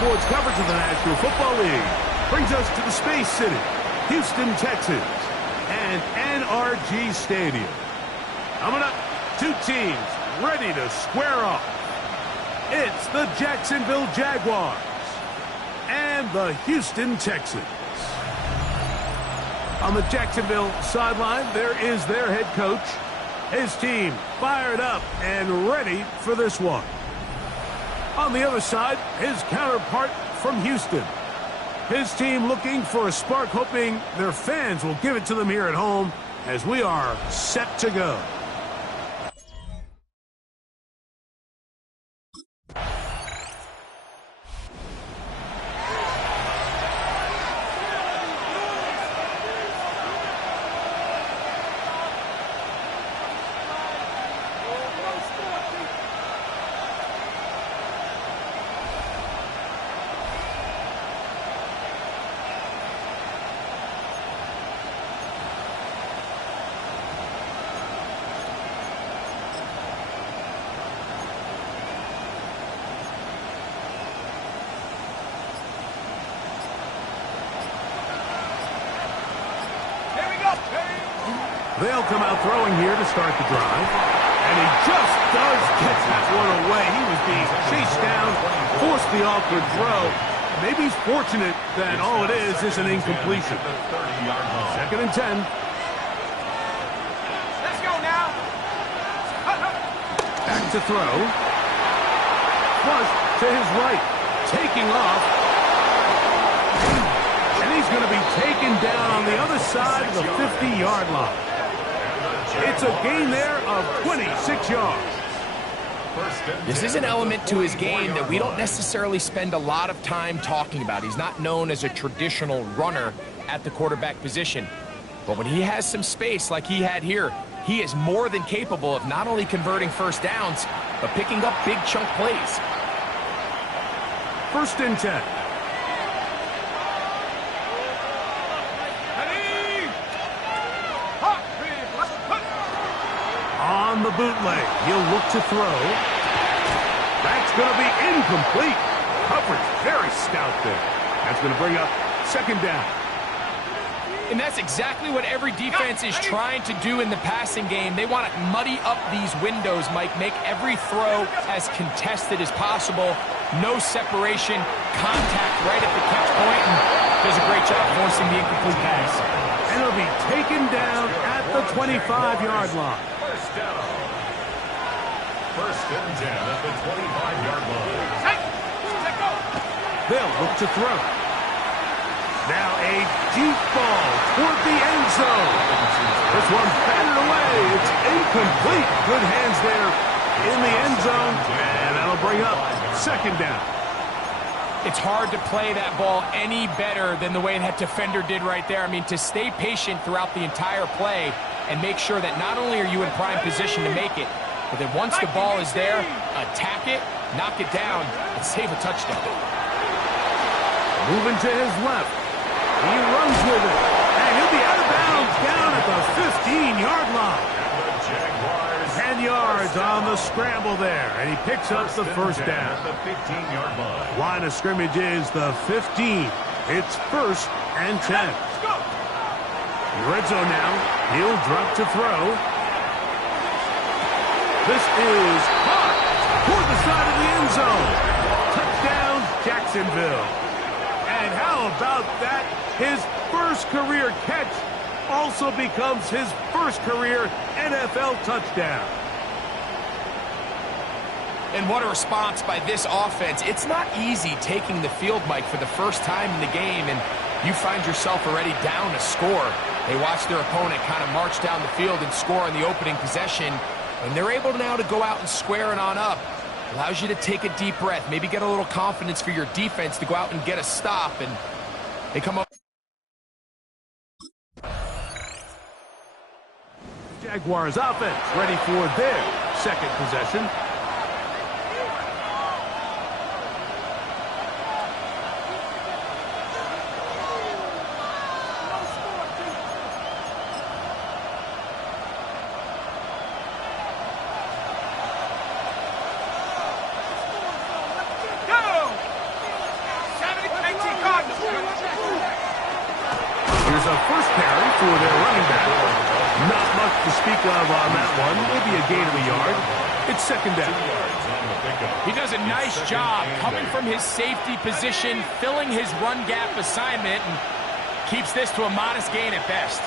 Sports coverage of the National Football League brings us to the Space City, Houston, Texas, and NRG Stadium. Coming up, two teams ready to square off. It's the Jacksonville Jaguars and the Houston Texans. On the Jacksonville sideline, there is their head coach. His team fired up and ready for this one. On the other side, his counterpart from Houston. His team looking for a spark, hoping their fans will give it to them here at home as we are set to go. They'll come out throwing here to start the drive. And he just does get that one away. He was being chased down, forced the awkward throw. Maybe he's fortunate that all it is an incompletion. 2nd and 10. Let's go now. Back to throw. Flush to his right. Taking off. And he's going to be taken down on the other side of the 50-yard line. It's a gain there of 26 yards. This is an element to his game that we don't necessarily spend a lot of time talking about. He's not known as a traditional runner at the quarterback position. But when he has some space like he had here, he is more than capable of not only converting first downs, but picking up big chunk plays. 1st and 10. On the bootleg, he'll look to throw. That's going to be incomplete. Coverage very stout there. That's going to bring up 2nd down. And that's exactly what every defense is trying to do in the passing game. They want to muddy up these windows, Mike, make every throw as contested as possible. No separation, contact right at the catch point, and does a great job forcing the incomplete pass. And it'll be taken down at the 25-yard line. 1st and 10 at the 25-yard line. They'll look to throw. Now a deep ball toward the end zone. This one batted away. It's incomplete. Good hands there in the end zone. And that'll bring up 2nd down. It's hard to play that ball any better than the way that defender did right there. I mean, to stay patient throughout the entire play and make sure that not only are you in prime position to make it, but then once the ball is there, attack it, knock it down, and save a touchdown. Moving to his left. He runs with it. And he'll be out of bounds down at the 15-yard line. 10 yards on the scramble there. And he picks up the 1st down. The 15-yard line. Line of scrimmage is the 15. It's 1st and 10. Red zone now. He'll drop to throw. This is caught toward the side of the end zone. Touchdown, Jacksonville. And how about that? His first career catch also becomes his first first career NFL touchdown. And what a response by this offense. It's not easy taking the field, Mike, for the first time in the game, and you find yourself already down a score. They watch their opponent kind of march down the field and score on the opening possession, and they're able now to go out and square it on up. Allows you to take a deep breath, maybe get a little confidence for your defense to go out and get a stop, and they come up. Jaguars offense ready for their second possession. Here's a first carry for their running back. Not much to speak of on that one. Maybe a gain of a yard. It's second down. He does a nice job coming from his safety position, filling his run gap assignment, and keeps this to a modest gain at best.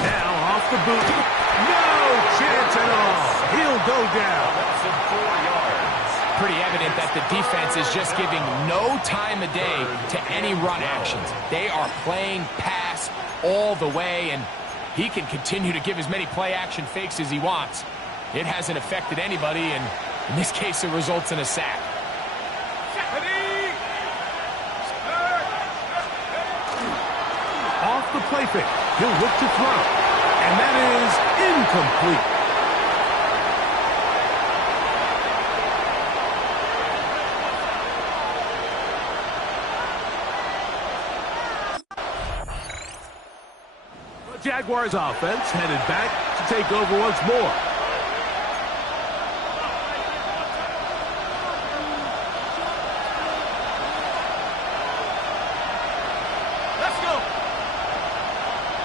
Now off the boot. No chance at all. He'll go down. That's in 4 yards. Pretty evident that the defense is just giving no time of day to any run actions. They are playing pass all the way, and he can continue to give as many play-action fakes as he wants. It hasn't affected anybody, and in this case, it results in a sack. Off the play fake. He'll look to throw. And that is incomplete. The Jaguars offense headed back to take over once more. Let's go.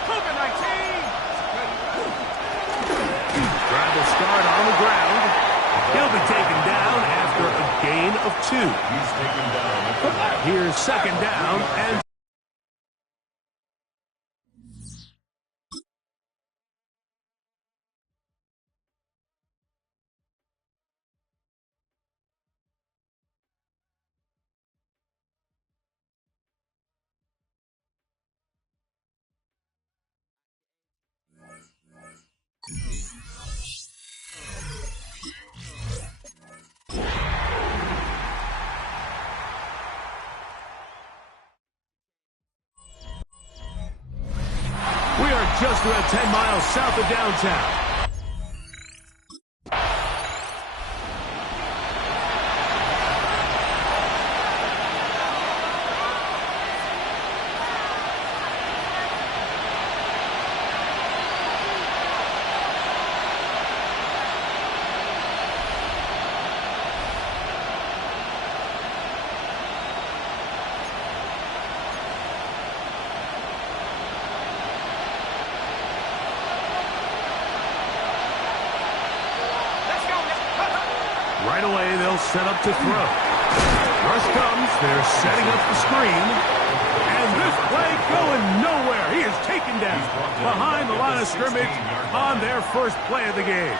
COVID-19. Grab will start on the ground. He'll be taken down after a gain of 2. He's taken down at the back. Here's second down and we are just about 10 miles south of downtown. Right away, they'll set up to throw. Rush comes. They're setting up the screen. And this play going nowhere. He is taken down behind the line of scrimmage on their first play of the game.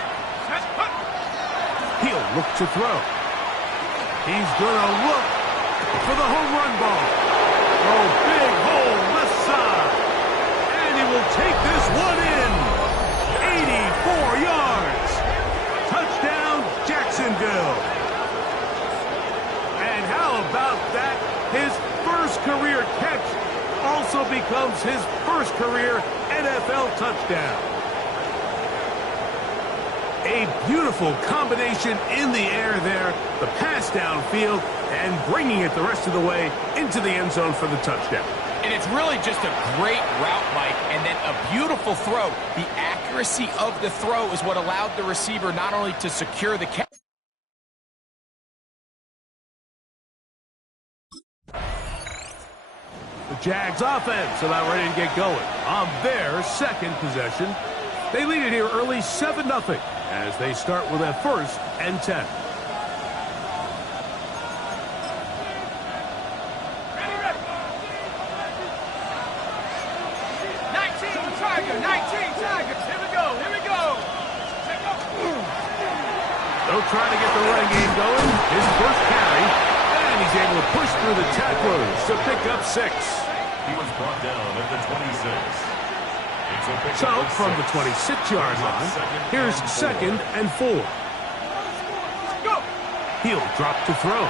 He'll look to throw. He's going to look for the home run ball. Oh, big hole left side. And he will take this one in. 84 yards. Touchdown, Jacksonville. And how about that? His first career catch also becomes his first career NFL touchdown. A beautiful combination in the air there, the pass downfield, and bringing it the rest of the way into the end zone for the touchdown. And it's really just a great route, Mike, and then a beautiful throw. The accuracy of the throw is what allowed the receiver not only to secure the catch. The Jags offense about ready to get going on their second possession. They lead it here early 7-0 as they start with a 1st and 10. Ready. 19, trying to get the running game going. His first carry, and he's able to push through the tacklers to pick up 6. He was brought down at the 26. So, from the 26-yard line, here's 2nd and 4. He'll drop to throw.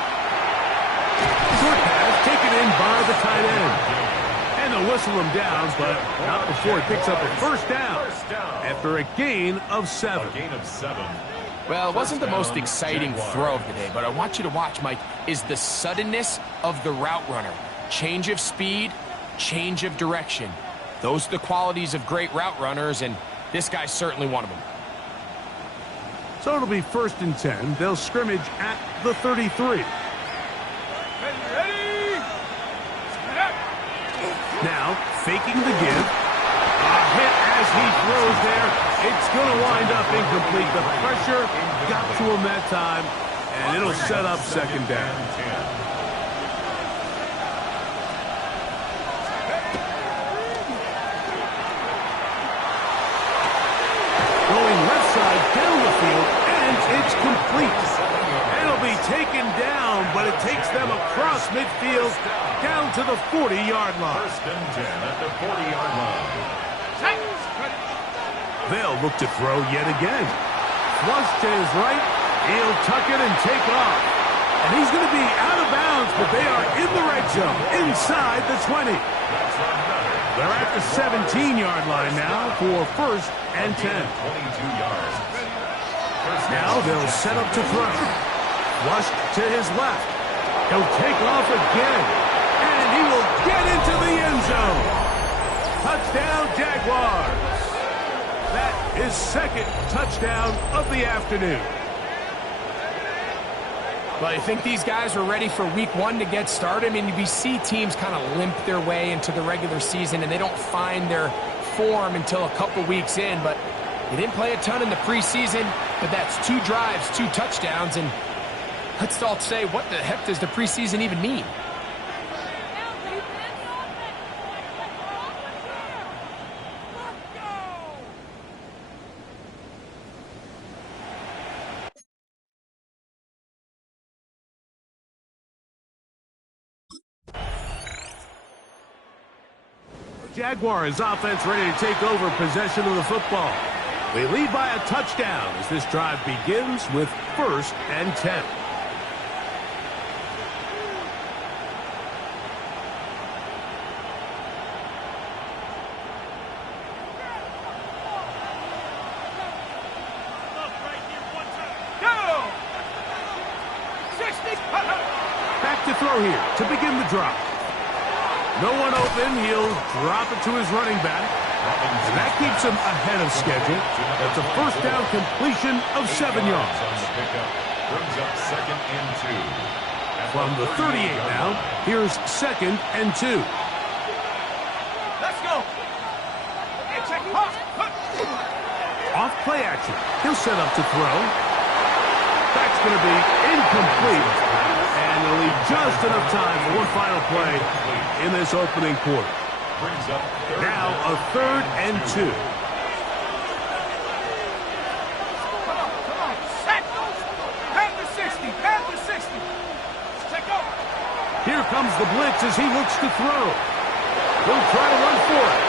Short pass taken in by the tight end. And they'll whistle him down, but not before he picks up a first down after a gain of 7. Well, it wasn't the most exciting throw of the day, but I want you to watch, Mike, is the suddenness of the route runner. Change of speed, change of direction. Those are the qualities of great route runners, and this guy's certainly one of them. So it'll be 1st and 10. They'll scrimmage at the 33. Now, faking the give. A hit as he throws there. It's going to wind up incomplete. The pressure got to him that time, and it'll set up 2nd down. Going left side down the field, and it's complete. It'll be taken down, but it takes them across midfield down to the 40-yard line. 1st and 10 at the 40-yard line. They'll look to throw yet again. Flush to his right. He'll tuck it and take off. And he's going to be out of bounds, but they are in the red zone, inside the 20. They're at the 17-yard line now for 1st and 10. 22 yards. Now they'll set up to throw. Flush to his left. He'll take off again. And he will get into the end zone. Touchdown, Jaguars. That is 2nd touchdown of the afternoon. Well, I think these guys are ready for week 1 to get started. I mean, we see teams kind of limp their way into the regular season, and they don't find their form until a couple weeks in. But they didn't play a ton in the preseason, but that's 2 drives, 2 touchdowns, and let's all say, what the heck does the preseason even mean? Jaguars offense ready to take over possession of the football. They lead by a touchdown as this drive begins with 1st and 10. Back to throw here to begin the drive. No one open. He'll drop it to his running back. And that keeps him ahead of schedule. That's a first down completion of 7 yards. Brings up 2nd and 2. From the 38 now, here's 2nd and 2. Let's go. Hey, check Off play action. He'll set up to throw. That's going to be incomplete. And they'll leave just enough time for one final play in this opening quarter. Now a 3rd and 2. Come on. Set. Panther 60. Panther 60. Take over. Here comes the blitz as he looks to throw. He'll try to run for it.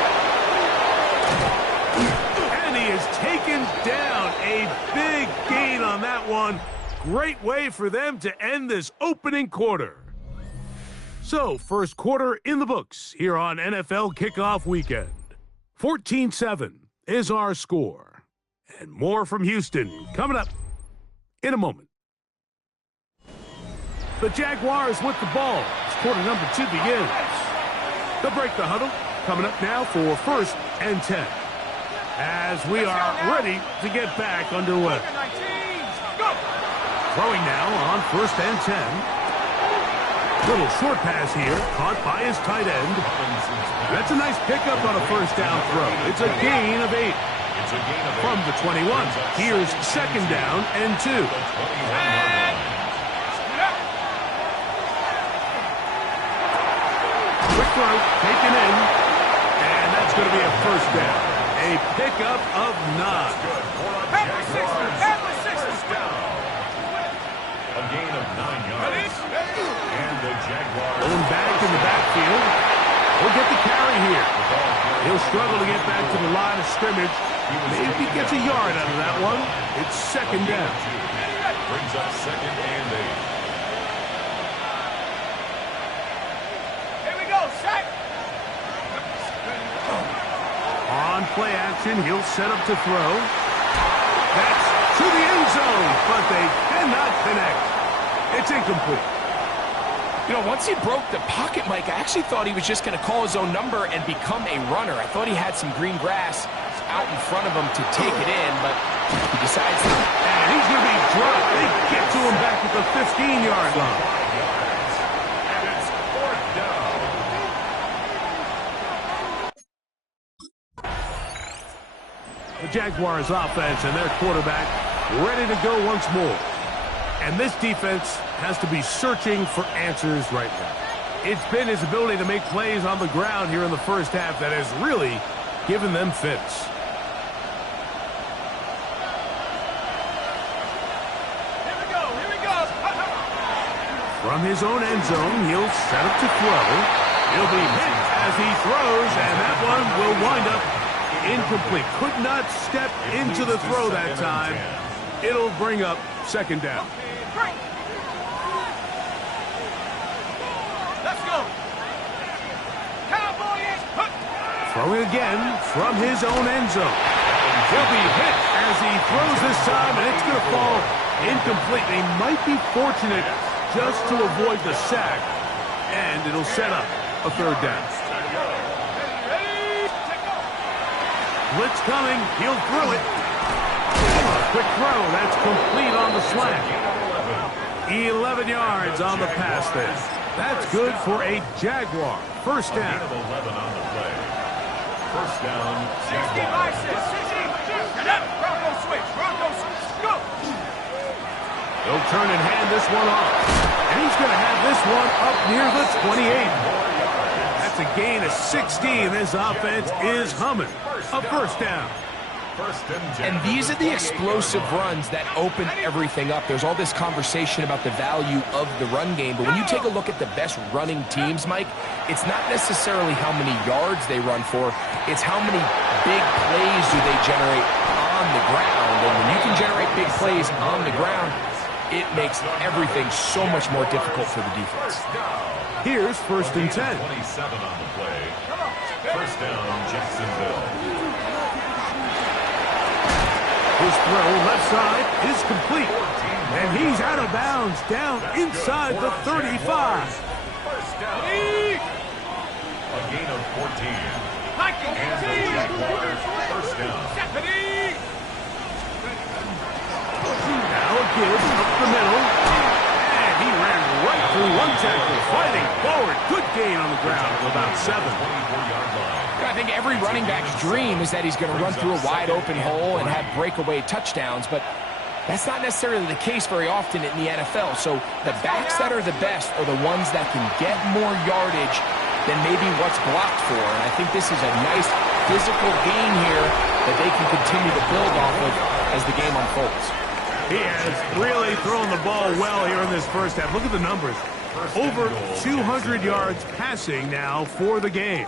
And he is taken down. A big gain on that one. Great way for them to end this opening quarter. So, first quarter in the books here on NFL Kickoff Weekend. 14-7 is our score. And more from Houston coming up in a moment. The Jaguars with the ball as quarter number 2 begins. They'll break the huddle. Coming up now for 1st and 10. As we are ready to get back underway. Throwing now on 1st and 10. Little short pass here, caught by his tight end. That's a nice pickup on a first down throw. It's a gain of 8. From the 21, here's 2nd down and 2. Quick throw, taken in, and that's going to be a first down. A pickup of 9. A gain of 9 yards. And the Jaguars. Going back in the backfield. He'll get the carry here. He'll struggle to get back to the line of scrimmage. Maybe gets a yard out of that one. It's second down. Brings up second and 8. Here we go, set. On play action, he'll set up to throw. That's to the end zone, but they cannot connect. It's incomplete. You know, once he broke the pocket, Mike, I actually thought he was just going to call his own number and become a runner. I thought he had some green grass out in front of him to take it in, but he decides to. And he's going to be dropped. They get to him back at the 15-yard line. And it's fourth down. The Jaguars offense and their quarterback ready to go once more. And this defense has to be searching for answers right now. It's been his ability to make plays on the ground here in the first half that has really given them fits. Here we go, here we go. From his own end zone, he'll set up to throw. He'll be hit as he throws, and that one will wind up incomplete. Could not step into the throw that time. It'll bring up second down. Let's go. Cowboys. Throwing again from his own end zone. He'll be hit as he throws this time, and it's going to fall incomplete. He might be fortunate just to avoid the sack, and it'll set up a third down. Blitz coming. He'll throw it. Quick throw. That's complete on the slant. 11 yards on the pass there. That's good for a Jaguar. First down. 11 on the play. First down. 60 by 6. 60. Bronco switch. Bronco switch. Go. He'll turn and hand this one off. And he's going to have this one up near the 28. That's a gain of 16. This offense is humming. A first down. And these are the explosive runs that open everything up. There's all this conversation about the value of the run game, but when you take a look at the best running teams, Mike, it's not necessarily how many yards they run for, it's how many big plays do they generate on the ground. And when you can generate big plays on the ground, it makes everything so much more difficult for the defense. Here's first and 10. 27 on the play. First down, Jacksonville. His throw left side is complete. And he's out of bounds down inside the 35. First down. A gain of 14. And the Jaguars first down. Now a give up the middle. And he ran right through one tackle, fighting forward. Good gain on the ground of about 7. 24-yard line. I think every running back's dream is that he's going to run through a wide open hole and have breakaway touchdowns, but that's not necessarily the case very often in the NFL. So the backs that are the best are the ones that can get more yardage than maybe what's blocked for. And I think this is a nice physical gain here that they can continue to build off of as the game unfolds. He has really thrown the ball well here in this first half. Look at the numbers. Over 200 yards passing now for the game.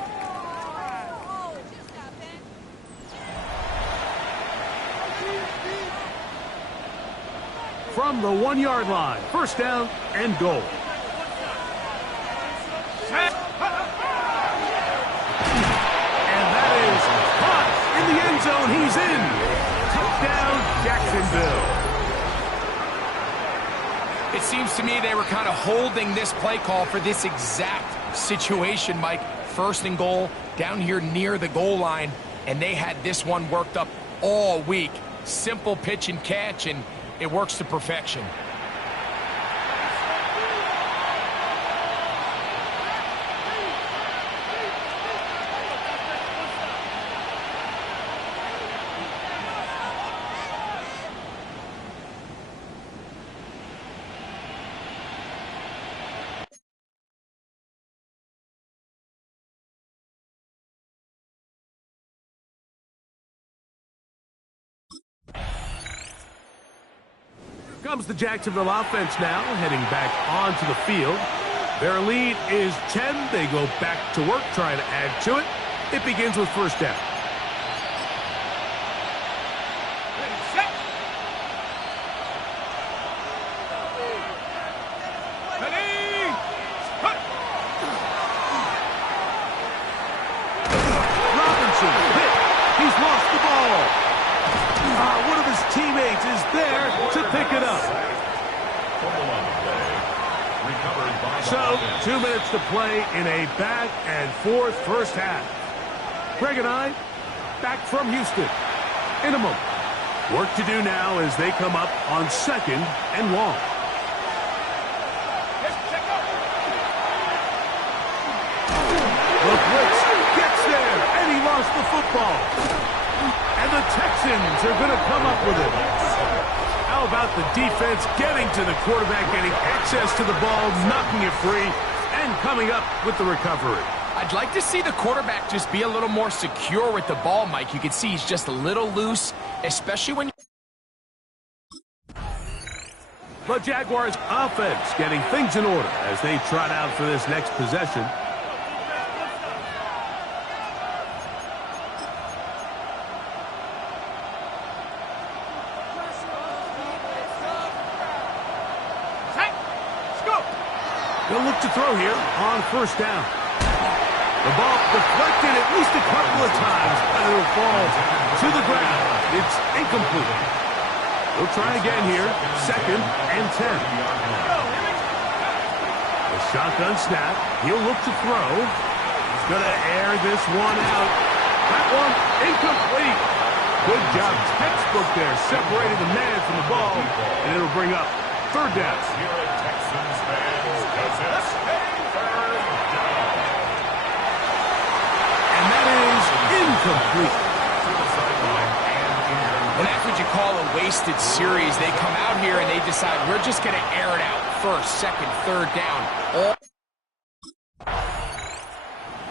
From the 1-yard line, first down and goal. And that is caught in the end zone. He's in. Touchdown, Jacksonville. It seems to me they were kind of holding this play call for this exact situation, Mike. First and goal, down here near the goal line, and they had this one worked up all week. Simple pitch and catch, and it works to perfection. comes the Jacksonville offense now, heading back onto the field. Their lead is 10. They go back to work, trying to add to it. It begins with first down. Ready, set. Ready, hut. Robinson hit. He's lost the ball. One of his teammates is there to pick it up. Fumble on the play. Recovered by the So, offense. 2 minutes to play in a back-and-forth first half. Greg and I, back from Houston. In a moment. Work to do now as they come up on 2nd and long. Yes, check up. The blitz gets there, and he lost the football. And the Texans are going to come up with it. How about the defense getting to the quarterback, getting access to the ball, knocking it free, and coming up with the recovery? I'd like to see the quarterback just be a little more secure with the ball, Mike. You can see he's just a little loose, especially when... The Jaguars offense getting things in order as they trot out for this next possession. Set. Let's go. They'll look to throw here on first down. The ball deflected at least a couple of times, and it'll fall to the ground. It's incomplete. We'll try again here, 2nd and 10. The shotgun snap. He'll look to throw. He's going to air this one out. That one incomplete. Good job, textbook there, separating the man from the ball, and it'll bring up third down. Here at Texans fans, because it's third down. And that is incomplete. To the sideline and in. Well, that's what you call a wasted series. They come out here and they decide we're just going to air it out. First, second, third down.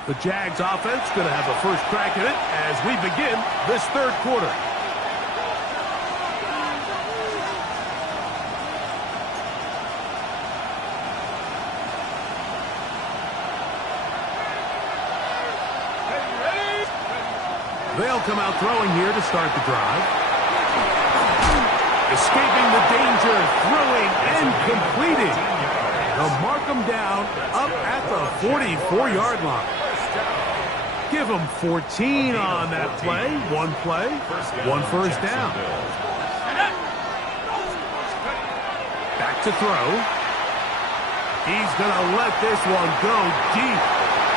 The Jags offense going to have a first crack at it as we begin this third quarter. They'll come out throwing here to start the drive. Escaping the danger, throwing and completing. They'll mark them down up at the 44-yard line. Give them 14 on that play. One first down. Back to throw. He's going to let this one go deep.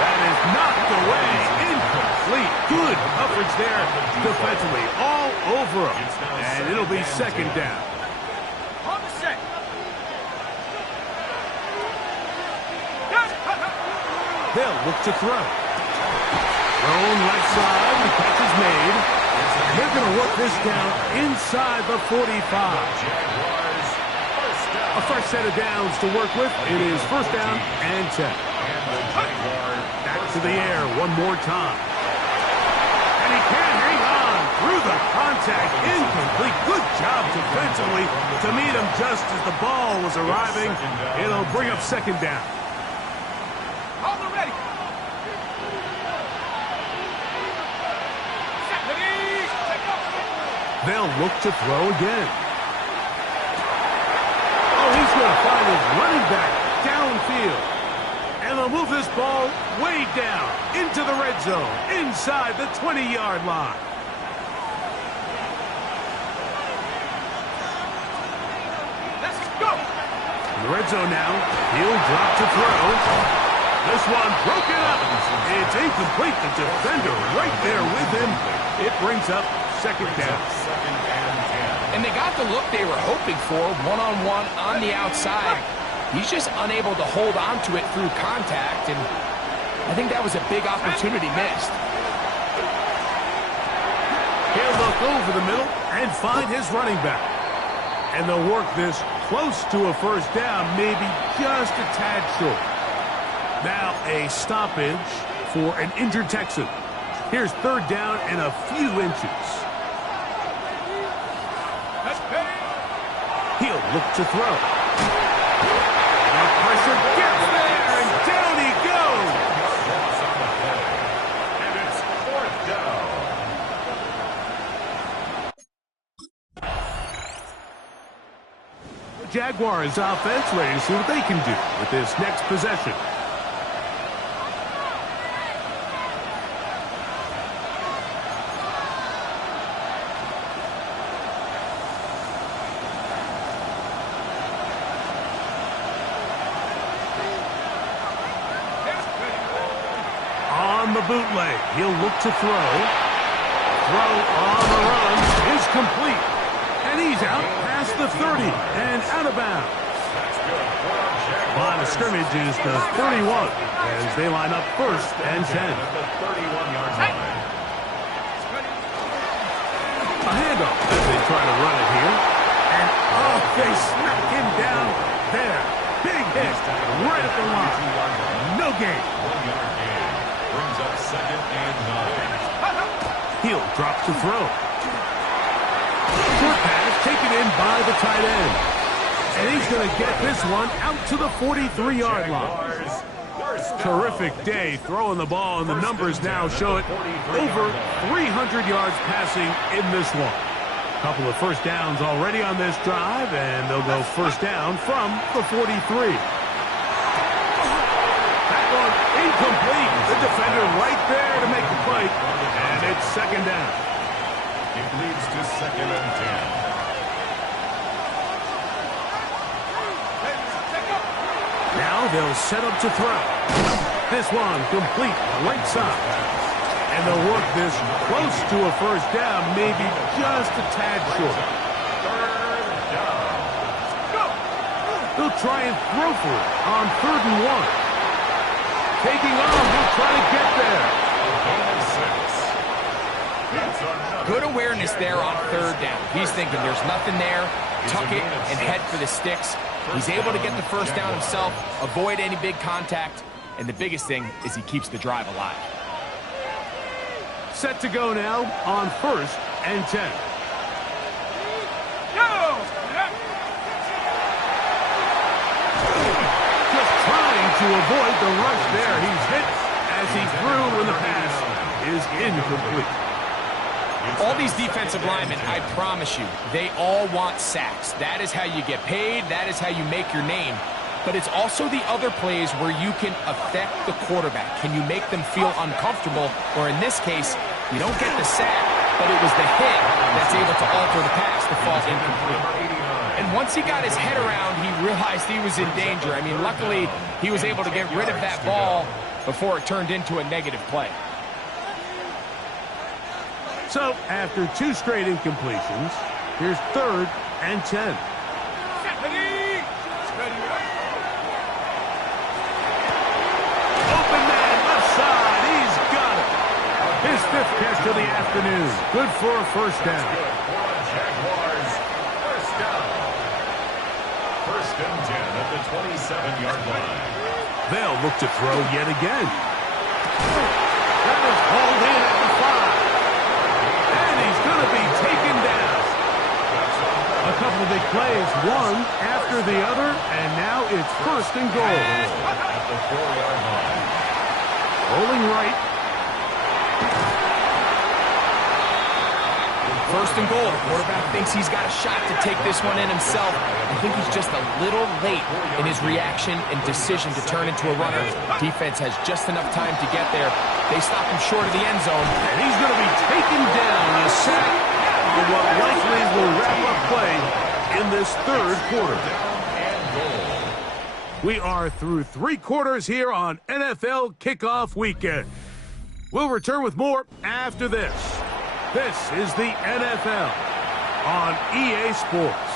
That is knocked away. Incomplete. Good coverage there defensively. All over him. And it'll be second down. On the set. They'll look to throw. Thrown right side. The catch is made. They're going to work this down inside the 45. A fresh set of downs to work with. It is first down and 10. Back to the air one more time. And he can't hang on through the contact. Incomplete. Good job defensively to meet him just as the ball was arriving. It'll bring up second down. On the ready. Set. Ready. Check up. They'll look to throw again. Oh, he's going to find his running back downfield. And they'll move this ball way down into the red zone, inside the 20-yard line. Let's go. In the red zone now, he'll drop to throw. This one broken up. It's incomplete. The defender right there with him. It brings up second down. And they got the look they were hoping for, one-on-one on the outside. He's just unable to hold on to it through contact, and I think that was a big opportunity missed. He'll look over the middle and find his running back. And they'll work this close to a first down, maybe just a tad short. Now a stoppage for an injured Texan. Here's third down and a few inches. He'll look to throw. The pressure gets there, and down he goes. Loss on the play. And it's 4th down. The Jaguars offense ready to see what they can do with this next possession. On the bootleg, he'll look to throw. Throw on the run is complete. And he's out past the 30 and out of bounds. That's good for our Jaguars. Line of scrimmage is the 31 as they line up 1st and 10. At the 31-yard line. A handoff as they try to run it here. And, oh, they smack him down there. Big hit right at the line. No gain. 1-yard gain. Brings up 2nd and 9. He'll drop to throw. Short pass taken in by the tight end. And he's going to get this one out to the 43-yard line. Terrific day throwing the ball, and the numbers now show it over 300 yards passing in this one. Couple of first downs already on this drive, and they'll go first down from the 43. That one incomplete. The defender right there to make the play, and it's 2nd down. It leads to 2nd and 10. Now they'll set up to throw. This one complete right side. And they'll work this close to a first down, maybe just a tad short. 3rd down. They'll try and throw for it on 3rd and 1. Taking on, he'll try to get there. Gain of 6. That's another. Good awareness there on 3rd down. He's thinking there's nothing there. Tuck it and head for the sticks. He's able to get the first down himself, avoid any big contact, and the biggest thing is he keeps the drive alive. Set to go now on 1st and 10. Just trying to avoid the rush there. He's hit as he threw when the pass is incomplete. All these defensive linemen, I promise you, they all want sacks. That is how you get paid. That is how you make your name. But it's also the other plays where you can affect the quarterback. Can you make them feel uncomfortable? Or in this case, you don't get the sack, but it was the hit that's able to alter the pass to fall incomplete. And once he got his head around, he realized he was in danger. I mean, luckily, he was able to get rid of that ball before it turned into a negative play. So, after 2 straight incompletions, here's 3rd and 10. Open man, left side, he's got it. His 5th catch of the afternoon. Good for a first down. Jaguars, first down. 1st and 10 at the 27-yard line. They'll look to throw yet again. That is hauled in at the 5. And he's going to be taken down. A couple of big plays, one after the other, and now it's 1st and goal. At the 4-yard line. Rolling right. 1st and goal. The quarterback thinks he's got a shot to take this one in himself. I think he's just a little late in his reaction and decision to turn into a runner. Defense has just enough time to get there. They stop him short of the end zone. And he's going to be taken down. A sack for what likely will wrap up play in this 3rd quarter. We are through 3 quarters here on NFL Kickoff Weekend. We'll return with more after this. This is the NFL on EA Sports.